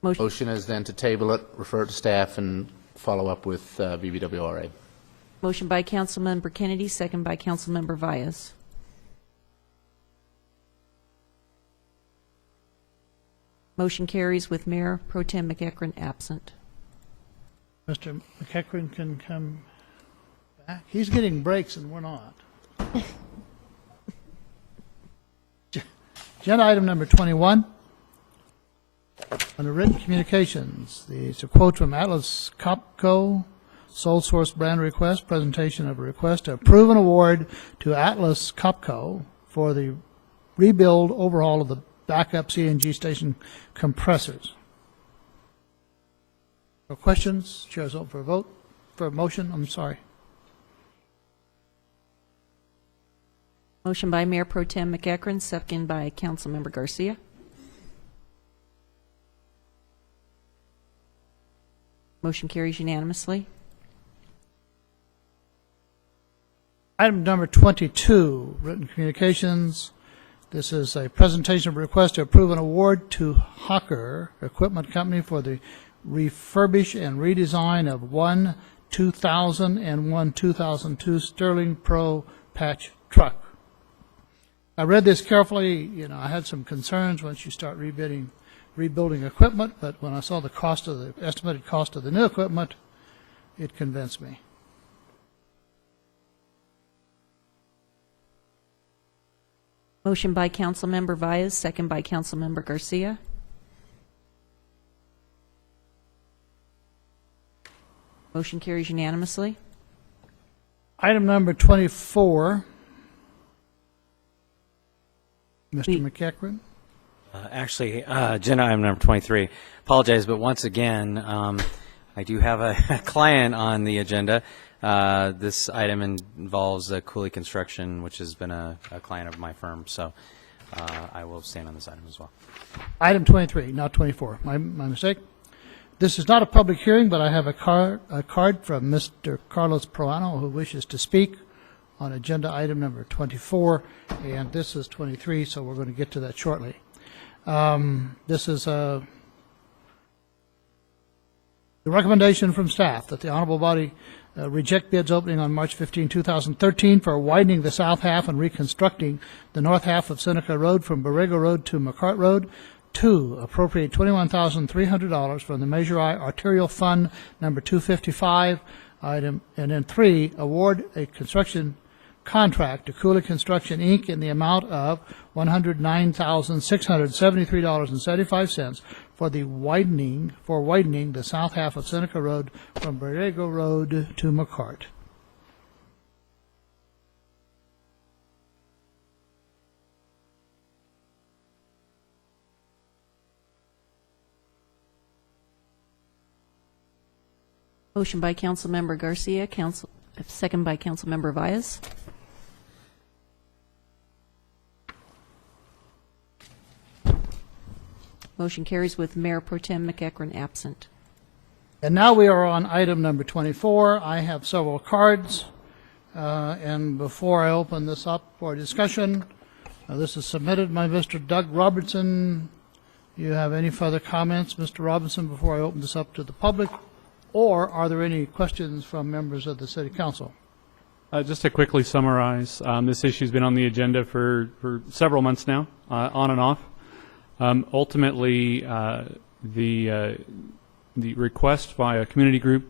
Motion is then to table it, refer it to staff, and follow up with BVWRA. Motion by Councilmember Kennedy, second by Councilmember Vyas. Motion carries with Mayor Pro Tem McEachron absent. Mr. McEachron can come back. He's getting breaks and we're not. Agenda item number 21. Under written communications, it's a quote from Atlas Copco, sole source brand request, presentation of a request to approve an award to Atlas Copco for the rebuild overhaul of the backup CNG station compressors. No questions? Chair's open for a vote, for a motion, I'm sorry. Motion by Mayor Pro Tem McEachron, second by Councilmember Garcia. Motion carries unanimously. Item number 22, written communications. This is a presentation of a request to approve an award to Hawker Equipment Company for the refurbish and redesign of one 2000 and one 2002 Sterling Pro patch truck. I read this carefully. I had some concerns once you start rebuilding equipment, but when I saw the estimated cost of the new equipment, it convinced me. Motion by Councilmember Vyas, second by Councilmember Garcia. Motion carries unanimously. Item number 24. Mr. McEachron. Actually, agenda item number 23. Apologize, but once again, I do have a client on the agenda. This item involves Cooley Construction, which has been a client of my firm, so I will stand on this item as well. Item 23, not 24. My mistake. This is not a public hearing, but I have a card from Mr. Carlos Proano, who wishes to speak on agenda item number 24, and this is 23, so we're going to get to that shortly. This is the recommendation from staff that the honorable body reject bids opening on March 15, 2013 for widening the south half and reconstructing the north half of Seneca Road from Borrego Road to McCart Road. 2, appropriate $21,300 from the Measure I Arterial Fund number 255 item. And then 3, award a construction contract to Cooley Construction, Inc. in the amount of $109,673.75 for widening the south half of Seneca Road from Borrego Road to McCart. Motion by Councilmember Garcia, second by Councilmember Vyas. Motion carries with Mayor Pro Tem McEachron absent. And now we are on item number 24. I have several cards, and before I open this up for discussion, This is submitted by Mr. Doug Robertson. You have any further comments, Mr. Robinson, before I open this up to the public? Or are there any questions from members of the City Council? Just to quickly summarize, this issue's been on the agenda for several months now, on and off. Ultimately, the request by a community group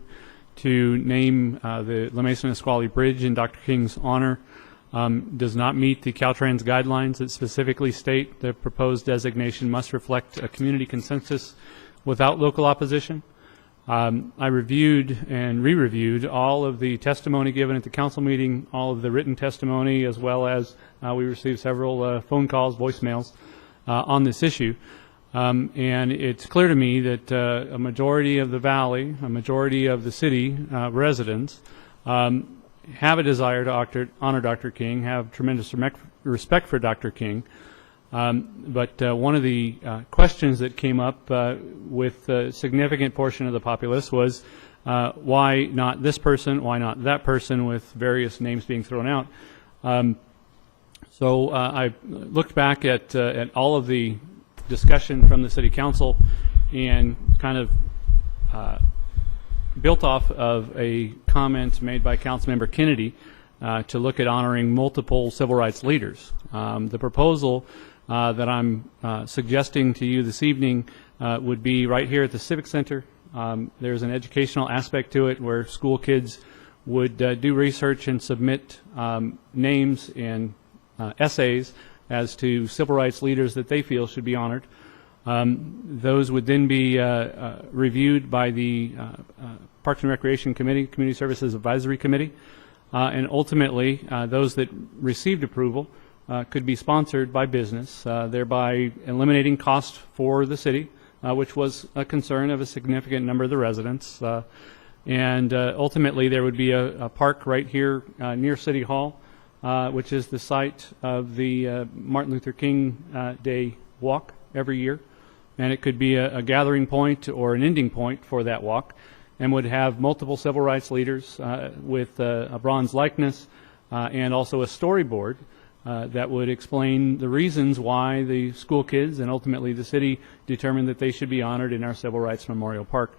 to name the La Mesa Nisqually Bridge in Dr. King's honor does not meet the Caltrans guidelines that specifically state the proposed designation must reflect a community consensus without local opposition. I reviewed and re-reviewed all of the testimony given at the council meeting, all of the written testimony, as well as we received several phone calls, voicemails on this issue. And it's clear to me that a majority of the valley, a majority of the city residents have a desire to honor Dr. King, have tremendous respect for Dr. King. But one of the questions that came up with a significant portion of the populace was why not this person, why not that person, with various names being thrown out. So I looked back at all of the discussion from the City Council and kind of built off of a comment made by Councilmember Kennedy to look at honoring multiple civil rights leaders. The proposal that I'm suggesting to you this evening would be right here at the Civic Center. There's an educational aspect to it where school kids would do research and submit names and essays as to civil rights leaders that they feel should be honored. Those would then be reviewed by the Parks and Recreation Committee, Community Services Advisory Committee, and ultimately those that received approval could be sponsored by business, thereby eliminating cost for the city, which was a concern of a significant number of the residents. And ultimately there would be a park right here near City Hall, which is the site of the Martin Luther King Day walk every year. And it could be a gathering point or an ending point for that walk, and would have multiple civil rights leaders with a bronze likeness and also a storyboard that would explain the reasons why the school kids and ultimately the city determined that they should be honored in our Civil Rights Memorial Park.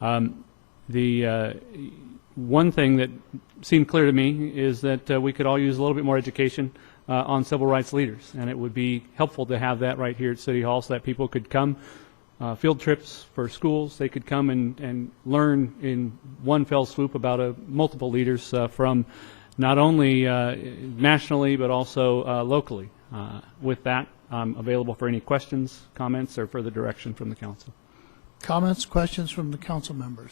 The one thing that seemed clear to me is that we could all use a little bit more education on civil rights leaders, and it would be helpful to have that right here at City Hall so that people could come, field trips for schools, they could come and learn in one fell swoop about multiple leaders from not only nationally but also locally. With that, I'm available for any questions, comments, or further direction from the council. Comments, questions from the council members?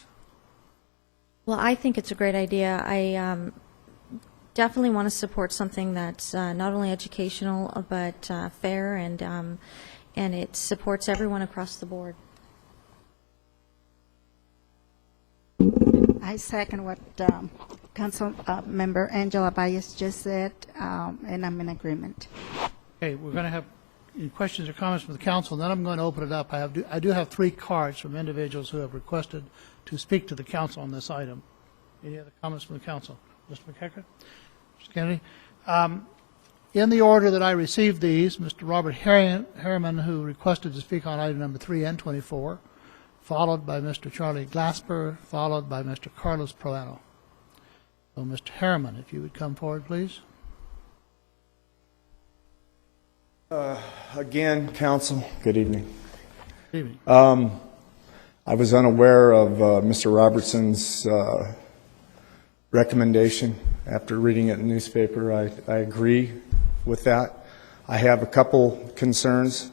Well, I think it's a great idea. I definitely want to support something that's not only educational but fair, and it supports everyone across the board. I second what Council Member Angela Baez just said, and I'm in agreement. Okay, we're going to have any questions or comments from the council, and then I'm going to open it up. I do have 3 cards from individuals who have requested to speak to the council on this item. Any other comments from the council? Mr. McEachran? Mr. Kennedy? In the order that I received these, Mr. Robert Harriman, who requested to speak on item number 3 and 24, followed by Mr. Charlie Glasper, followed by Mr. Carlos Proano. So, Mr. Harriman, if you would come forward, please. Again, council, good evening. Good evening. I was unaware of Mr. Robertson's recommendation. After reading it in the newspaper, I agree with that. I have a couple concerns.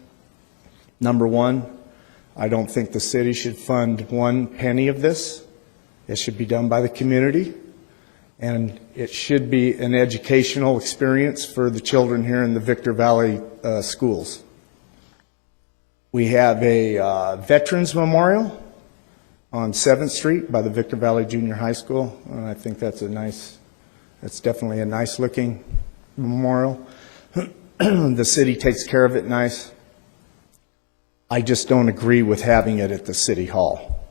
Number one, I don't think the city should fund 1 penny of this. It should be done by the community, and it should be an educational experience for the children here in the Victor Valley schools. We have a Veterans Memorial on 7th Street by the Victor Valley Junior High School, and I think that's definitely a nice looking memorial. The city takes care of it nice. I just don't agree with having it at the City Hall.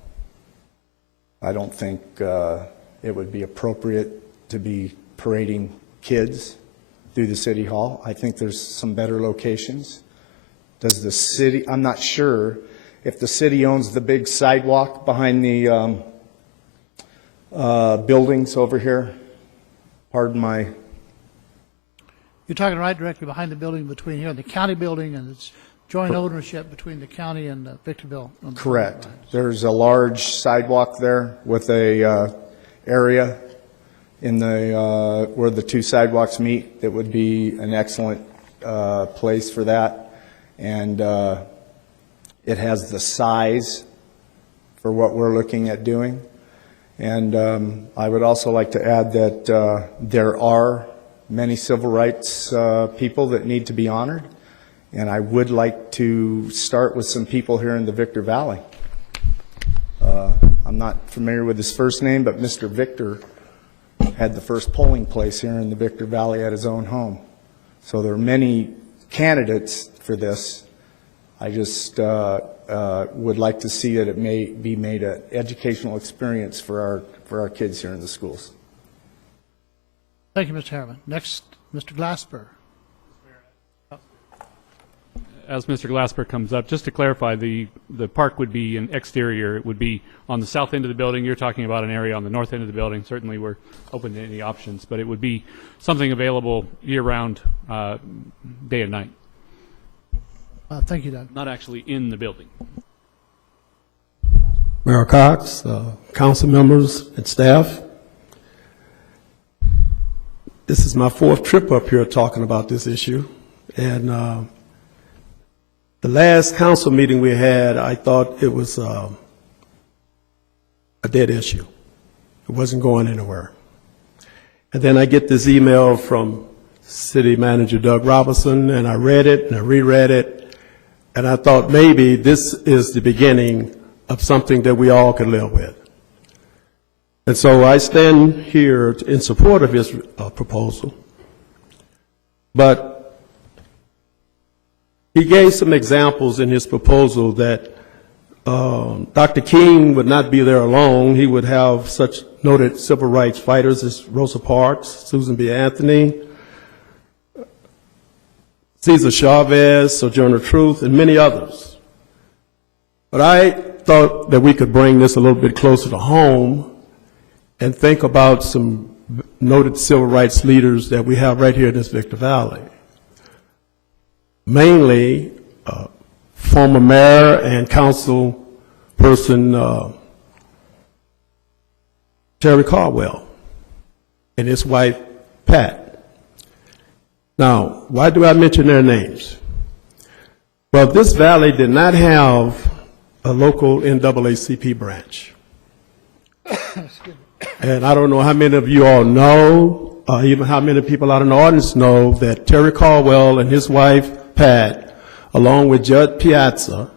I don't think it would be appropriate to be parading kids through the city hall. I think there's some better locations. Does the city, I'm not sure if the city owns the big sidewalk behind the buildings over here. Pardon my, You're talking right directly behind the building between here and the county building, and it's joint ownership between the county and Victorville. correct. There's a large sidewalk there with a area in the where the two sidewalks meet that would be an excellent place for that. And it has the size for what we're looking at doing. And I would also like to add that there are many civil rights people that need to be honored. And I would like to start with some people here in the Victor Valley. I'm not familiar with his first name, but Mr. Victor had the first polling place here in the Victor Valley at his own home. So there are many candidates for this. I just would like to see that it may be made an educational experience for our kids here in the schools. Thank you, Mr. Harriman. Next, Mr. Glasper. As Mr. Glasper comes up, just to clarify, the park would be an exterior. It would be on the south end of the building. You're talking about an area on the north end of the building. Certainly, we're open to any options, but it would be something available year-round, day and night. Thank you, Doug. Not actually in the building. Mayor Cox, council members, and staff. This is my fourth trip up here talking about this issue, and the last council meeting we had, I thought it was a dead issue. It wasn't going anywhere. And then I get this email from City Manager Doug Robinson, and I read it and I reread it, and I thought maybe this is the beginning of something that we all could live with. And so I stand here in support of his proposal. But he gave some examples in his proposal that Dr. King would not be there alone. He would have such noted civil rights fighters as Rosa Parks, Susan B. Anthony, Cesar Chavez, Sojourner Truth, and many others. But I thought that we could bring this a little bit closer to home and think about some noted civil rights leaders that we have right here in this Victor Valley. Mainly former mayor and council person Terry Caldwell and his wife Pat. Now, why do I mention their names? Well, this valley did not have a local NAACP branch. And I don't know how many of you all know, even how many people out in the audience know that Terry Caldwell and his wife Pat, along with Judd Piazza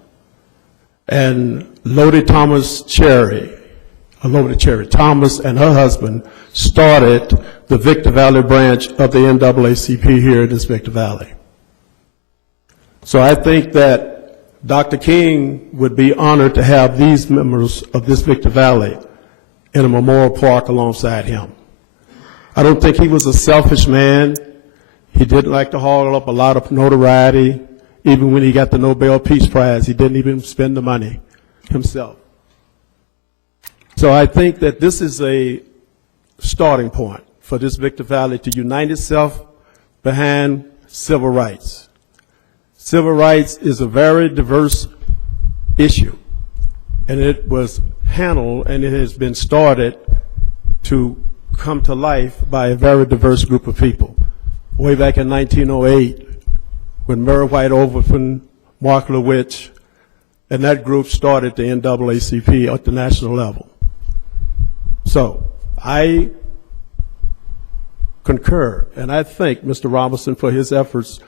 and Lodi Thomas Cherry Thomas and her husband started the Victor Valley branch of the NAACP here in this Victor Valley. So I think that Dr. King would be honored to have these members of this Victor Valley in a memorial park alongside him. I don't think he was a selfish man. He didn't like to haul up a lot of notoriety. Even when he got the Nobel Peace Prize, he didn't even spend the money himself. So I think that this is a starting point for this Victor Valley to unite itself behind civil rights. Civil rights is a very diverse issue, and it was handled and it has been started to come to life by a very diverse group of people. Way back in 1908, when Murray White Overton, Mark Lewitch, and that group started the NAACP at the national level. So I concur, and I thank Mr. Robinson for his efforts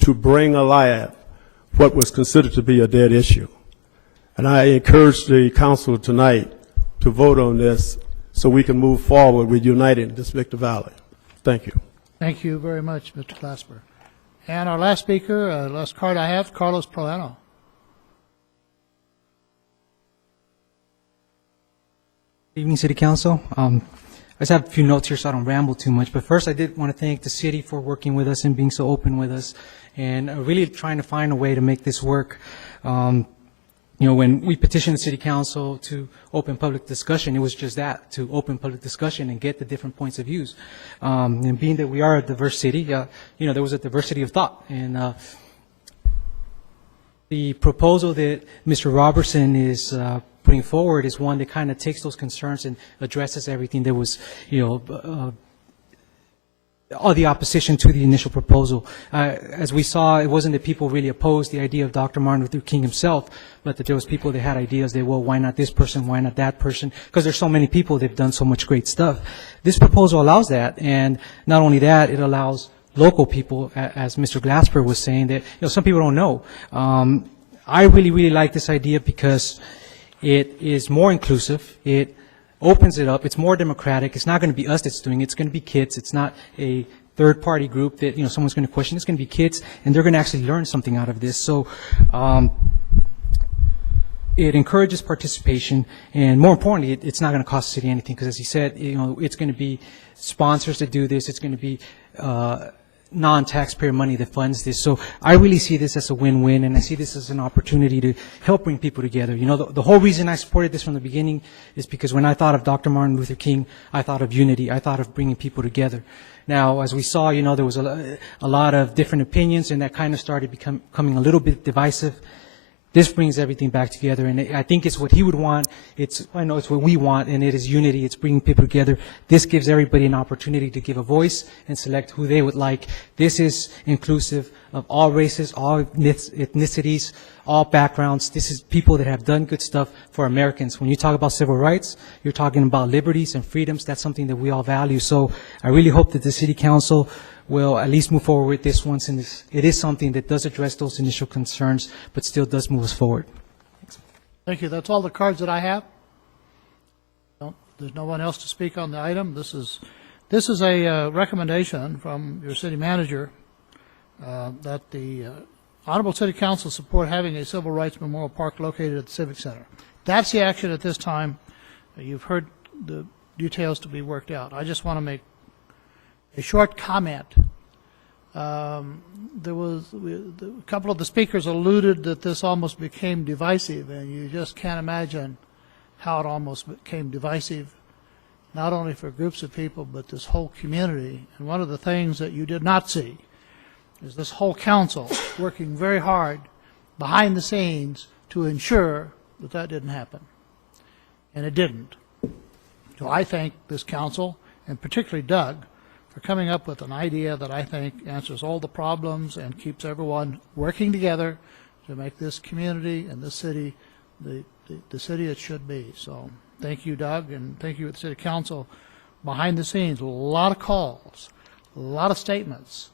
to bring alive what was considered to be a dead issue. And I encourage the council tonight to vote on this so we can move forward with uniting this Victor Valley. Thank you. Thank you very much, Mr. Glasper. And our last speaker, last card I have, Carlos Proano. Good evening, City Council. I just have a few notes here so I don't ramble too much. But first, I did want to thank the city for working with us and being so open with us, and really trying to find a way to make this work. When we petitioned the city council to open public discussion, it was just that, to open public discussion and get the different points of views. And being that we are a diverse city, there was a diversity of thought. And the proposal that Mr. Robertson is putting forward is one that kind of takes those concerns and addresses everything that was, all the opposition to the initial proposal. As we saw, it wasn't that people really opposed the idea of Dr. Martin Luther King himself, but that there was people that had ideas that, well, why not this person, why not that person? Because there's so many people that have done so much great stuff. This proposal allows that, and not only that, it allows local people, as Mr. Glasper was saying, that some people don't know. I really, really like this idea because it is more inclusive. It opens it up. It's more democratic. It's not going to be us that's doing it. It's going to be kids. It's not a third-party group that someone's going to question. It's going to be kids, and they're going to actually learn something out of this. So it encourages participation, and more importantly, it's not going to cost the city anything because, as he said, it's going to be sponsors that do this. It's going to be non-taxpayer money that funds this. So I really see this as a win-win, and I see this as an opportunity to help bring people together. The whole reason I supported this from the beginning is because when I thought of Dr. Martin Luther King, I thought of unity. I thought of bringing people together. Now, as we saw, there was a lot of different opinions, and that kind of started becoming a little bit divisive. This brings everything back together, and I think it's what he would want. I know it's what we want, and it is unity. It's bringing people together. This gives everybody an opportunity to give a voice and select who they would like. This is inclusive of all races, all ethnicities, all backgrounds. This is people that have done good stuff for Americans. When you talk about civil rights, you're talking about liberties and freedoms. That's something that we all value. So I really hope that the City Council will at least move forward with this once, and it is something that does address those initial concerns, but still does move us forward. Thank you. That's all the cards that I have. There's no one else to speak on the item. This is a recommendation from your city manager that the Honorable City Council support having a civil rights memorial park located at the Civic Center. That's the action at this time. You've heard the details to be worked out. I just want to make a short comment. There was a couple of the speakers alluded that this almost became divisive, and you just can't imagine how it almost became divisive, not only for groups of people, but this whole community. And one of the things that you did not see is this whole council working very hard behind the scenes to ensure that that didn't happen. And it didn't. So I thank this council, and particularly Doug, for coming up with an idea that I think answers all the problems and keeps everyone working together to make this community and this city the city it should be. So thank you, Doug, and thank you, the City Council. Behind the scenes, a lot of calls, a lot of statements.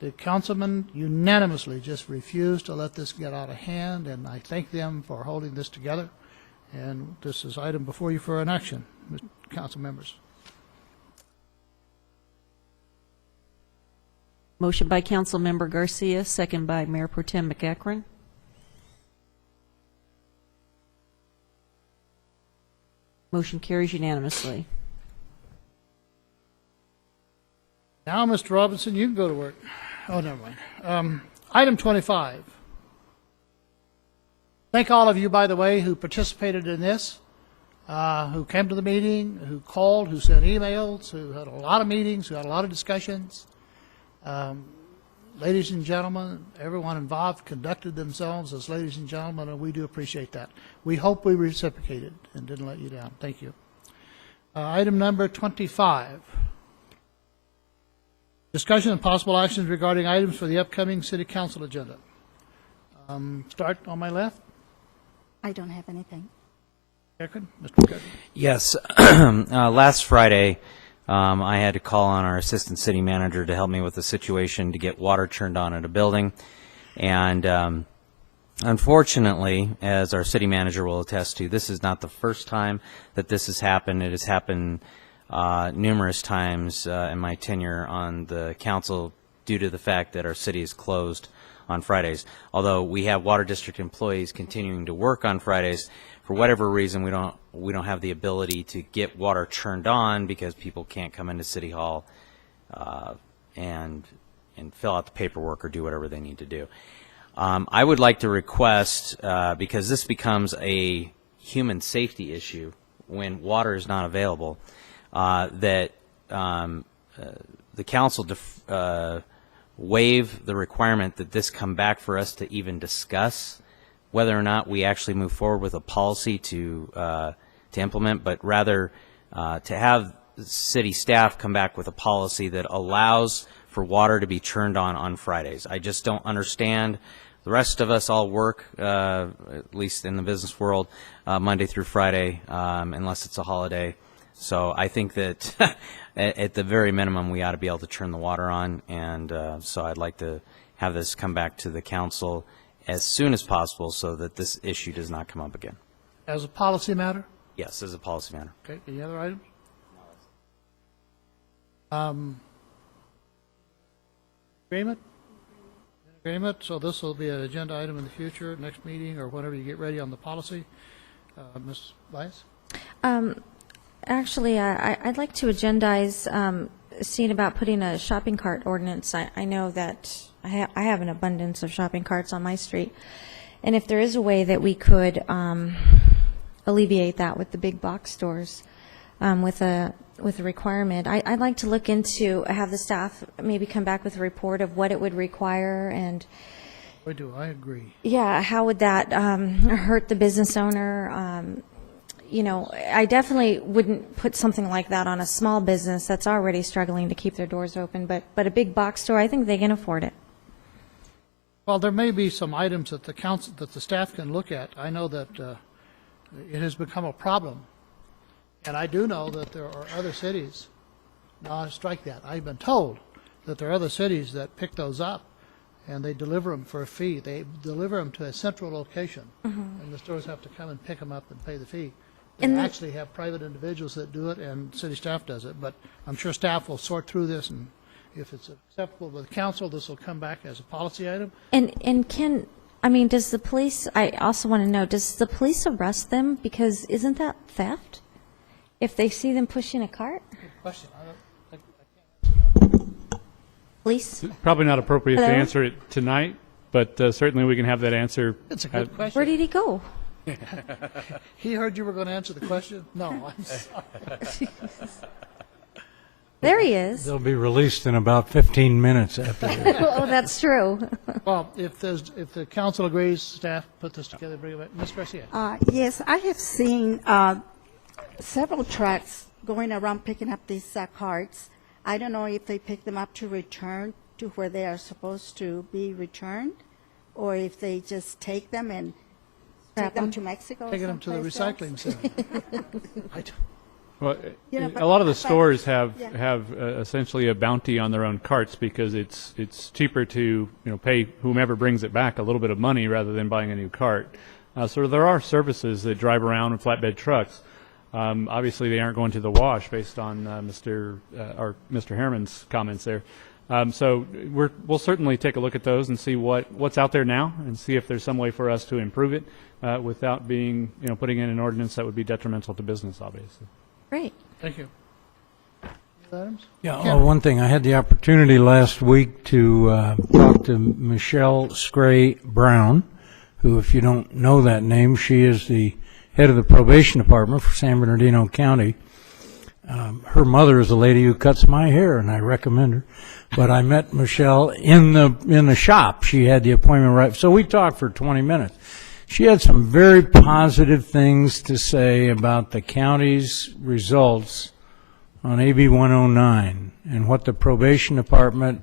The councilmen unanimously just refused to let this get out of hand, and I thank them for holding this together. And this is item before you for an action, council members. Motion by Council Member Garcia, second by Mayor Pro Tem McEachron. Motion carries unanimously. Now, Mr. Robinson, you can go to work. Oh, never mind. Item 25. Thank all of you, by the way, who participated in this, who came to the meeting, who called, who sent emails, who had a lot of meetings, who had a lot of discussions. Ladies and gentlemen, everyone involved conducted themselves as ladies and gentlemen, and we do appreciate that. We hope we reciprocated and didn't let you down. Thank you. Item number 25. Discussion and possible actions regarding items for the upcoming City Council agenda. Start on my left. I don't have anything. Mr. McEachron. Yes. Last Friday, I had to call on our assistant city manager to help me with the situation to get water turned on at a building. And unfortunately, as our city manager will attest to, this is not the first time that this has happened. It has happened numerous times in my tenure on the council due to the fact that our city is closed on Fridays. Although we have Water District employees continuing to work on Fridays, for whatever reason, we don't have the ability to get water turned on because people can't come into City Hall and fill out the paperwork or do whatever they need to do. I would like to request, because this becomes a human safety issue when water is not available, that the council waive the requirement that this come back for us to even discuss whether or not we actually move forward with a policy to implement, but rather to have city staff come back with a policy that allows for water to be turned on Fridays. I just don't understand. The rest of us all work, at least in the business world, Monday through Friday, unless it's a holiday. So I think that at the very minimum, we ought to be able to turn the water on, and so I'd like to have this come back to the council as soon as possible so that this issue does not come up again. As a policy matter? Yes, as a policy matter. Okay, any other items? Agreement? Agreement, so this will be an agenda item in the future, next meeting, or whenever you get ready on the policy. Ms. Weiss? Actually, I'd like to agendize seeing about putting a shopping cart ordinance. I know that I have an abundance of shopping carts on my street, and if there is a way that we could alleviate that with the big box stores, with a requirement, I'd like to look into, have the staff maybe come back with a report of what it would require, and I agree. yeah, how would that hurt the business owner? You know, I definitely wouldn't put something like that on a small business that's already struggling to keep their doors open, but a big box store, I think they can afford it. Well, there may be some items that the council, that the staff can look at. I know that it has become a problem, and I do know that there are other cities. Now, I strike that. I've been told that there are other cities that pick those up, and they deliver them for a fee. They deliver them to a central location, and the stores have to come and pick them up and pay the fee. They actually have private individuals that do it, and city staff does it. But I'm sure staff will sort through this, and if it's acceptable with council, this will come back as a policy item. And can, I mean, does the police, I also want to know, does the police arrest them? Because isn't that theft? If they see them pushing a cart? Good question. Police? Probably not appropriate Hello? to answer it tonight, but certainly we can have that answer. It's a good question. Where did he go? He heard you were going to answer the question? No, I'm sorry. There he is. They'll be released in about 15 minutes after this. Oh, that's true. Well, if the council agrees, staff put this together, bring it back. Ms. Garcia? Yes, I have seen several trucks going around picking up these carts. I don't know if they pick them up to return to where they are supposed to be returned, or if they just take them and take them to Mexico. Taking them to the recycling center. Well, Yeah, but- a lot of the but- stores have yeah. essentially a bounty on their own carts because it's cheaper to pay whomever brings it back a little bit of money rather than buying a new cart. So there are services that drive around in flatbed trucks. Obviously, they aren't going to the wash based on Mr. Harriman's comments there. So we'll certainly take a look at those and see what's out there now and see if there's some way for us to improve it without being putting in an ordinance that would be detrimental to business, obviously. Great. Thank you. Adams? Yeah, Ken? one thing, I had the opportunity last week to talk to Michelle Scray Brown, who, if you don't know that name, she is the head of the probation department for San Bernardino County. Her mother is a lady who cuts my hair, and I recommend her. But I met Michelle in the shop. She had the appointment right. So we talked for 20 minutes. She had some very positive things to say about the county's results on AB 109 and what the probation department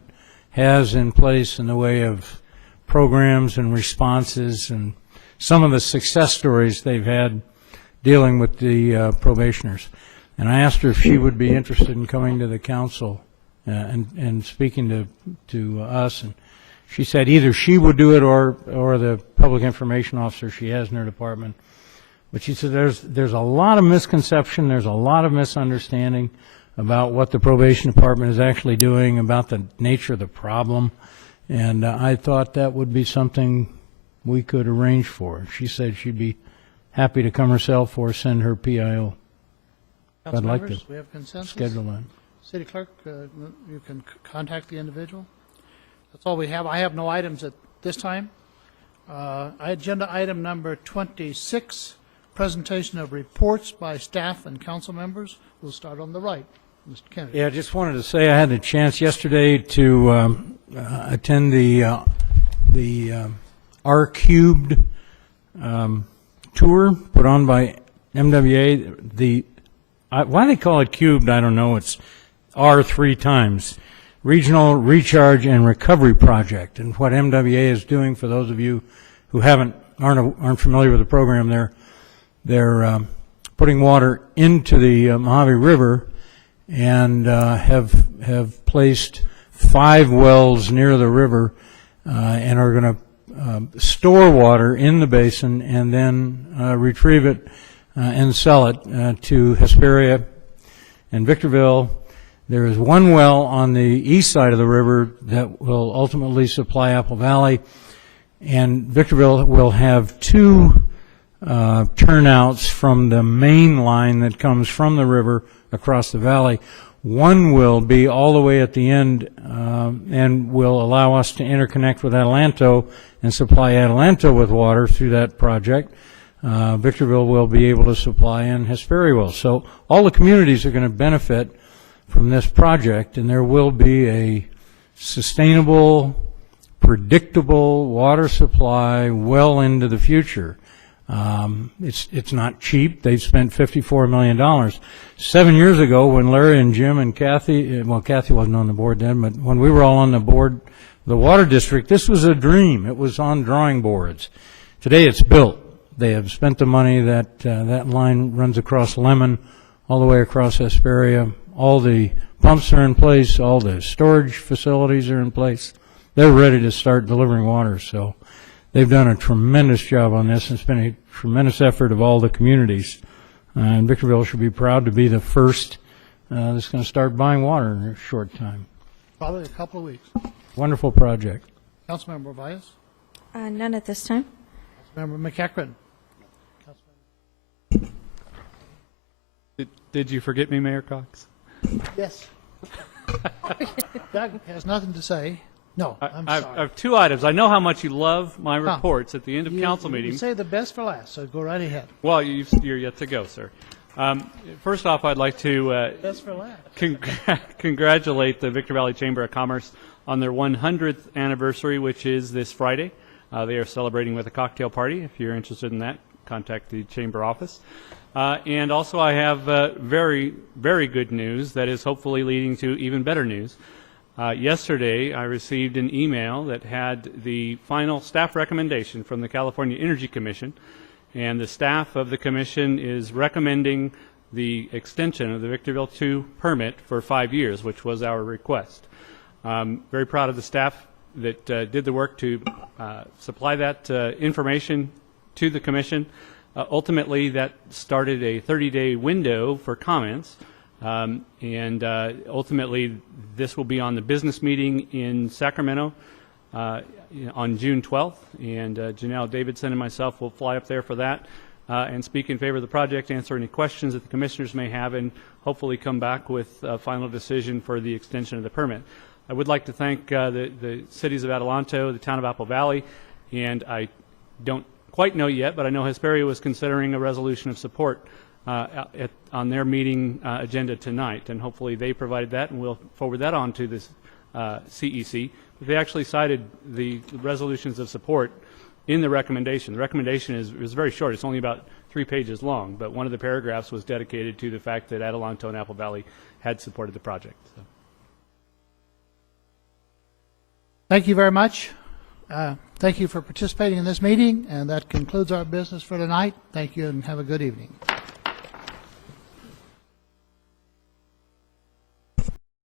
has in place in the way of programs and responses and some of the success stories they've had dealing with the probationers. And I asked her if she would be interested in coming to the council and speaking to us. And she said either she would do it or the public information officer she has in her department. But she said there's a lot of misconception, there's a lot of misunderstanding about what the probation department is actually doing, about the nature of the problem. And I thought that would be something we could arrange for. She said she'd be happy to come herself or send her PIO. I'd like to we have consensus? schedule that. City Clerk, you can contact the individual. That's all we have. I have no items at this time. Agenda item number 26, presentation of reports by staff and council members. We'll start on the right. Mr. Kennedy. Yeah, I just wanted to say I had a chance yesterday to attend the R Cubed tour put on by MWA. Why they call it cubed, I don't know. It's R 3 times. Regional Recharge and Recovery Project. And what MWA is doing, for those of you who aren't familiar with the program, they're putting water into the Mojave River and have placed 5 wells near the river and are going to store water in the basin and then retrieve it and sell it to Hesperia and Victorville. There is one well on the east side of the river that will ultimately supply Apple Valley, and Victorville will have 2 turnouts from the main line that comes from the river across the valley. One will be all the way at the end and will allow us to interconnect with Adelanto and supply Adelanto with water through that project. Victorville will be able to supply in Hesperia. So all the communities are going to benefit from this project, and there will be a sustainable, predictable water supply well into the future. It's not cheap. They've spent $54 million. 7 years ago, when Larry and Jim and Kathy, well, Kathy wasn't on the board then, but when we were all on the board, the Water District, this was a dream. It was on drawing boards. Today it's built. They have spent the money. That line runs across Lemon, all the way across Hesperia. All the pumps are in place. All the storage facilities are in place. They're ready to start delivering water. So they've done a tremendous job on this. It's been a tremendous effort of all the communities. And Victorville should be proud to be the first that's going to start buying water in a short time. Probably a couple of weeks. Wonderful project. Councilmember Valles? None at this time. Councilmember McEachran? Did you forget me, Mayor Cox? Yes. Doug has nothing to say. No, I'm sorry. I have 2 items. I know how much you love my reports at the end of council meetings. You say the best for last, so go right ahead. Well, you're yet to go, sir. First off, I'd like to best for last. Congratulate the Victor Valley Chamber of Commerce on their 100th anniversary, which is this Friday. They are celebrating with a cocktail party. If you're interested in that, contact the chamber office. And also I have very, very good news that is hopefully leading to even better news. Yesterday, I received an email that had the final staff recommendation from the California Energy Commission, and the staff of the commission is recommending the extension of the Victorville 2 permit for 5 years, which was our request. Very proud of the staff that did the work to supply that information to the commission. Ultimately, that started a 30-day window for comments. Ultimately, this will be on the business meeting in Sacramento on June 12th, and Janelle Davidson and myself will fly up there for that and speak in favor of the project, answer any questions that the commissioners may have, and hopefully come back with a final decision for the extension of the permit. I would like to thank the cities of Adelanto, the town of Apple Valley, and I don't quite know yet, but I know Hesperia was considering a resolution of support on their meeting agenda tonight, and hopefully they provided that, and we'll forward that on to this CEC. But they actually cited the resolutions of support in the recommendation. The recommendation is very short. It's only about 3 pages long, but one of the paragraphs was dedicated to the fact that Adelanto and Apple Valley had supported the project. So. Thank you very much. Thank you for participating in this meeting, and that concludes our business for tonight. Thank you, and have a good evening.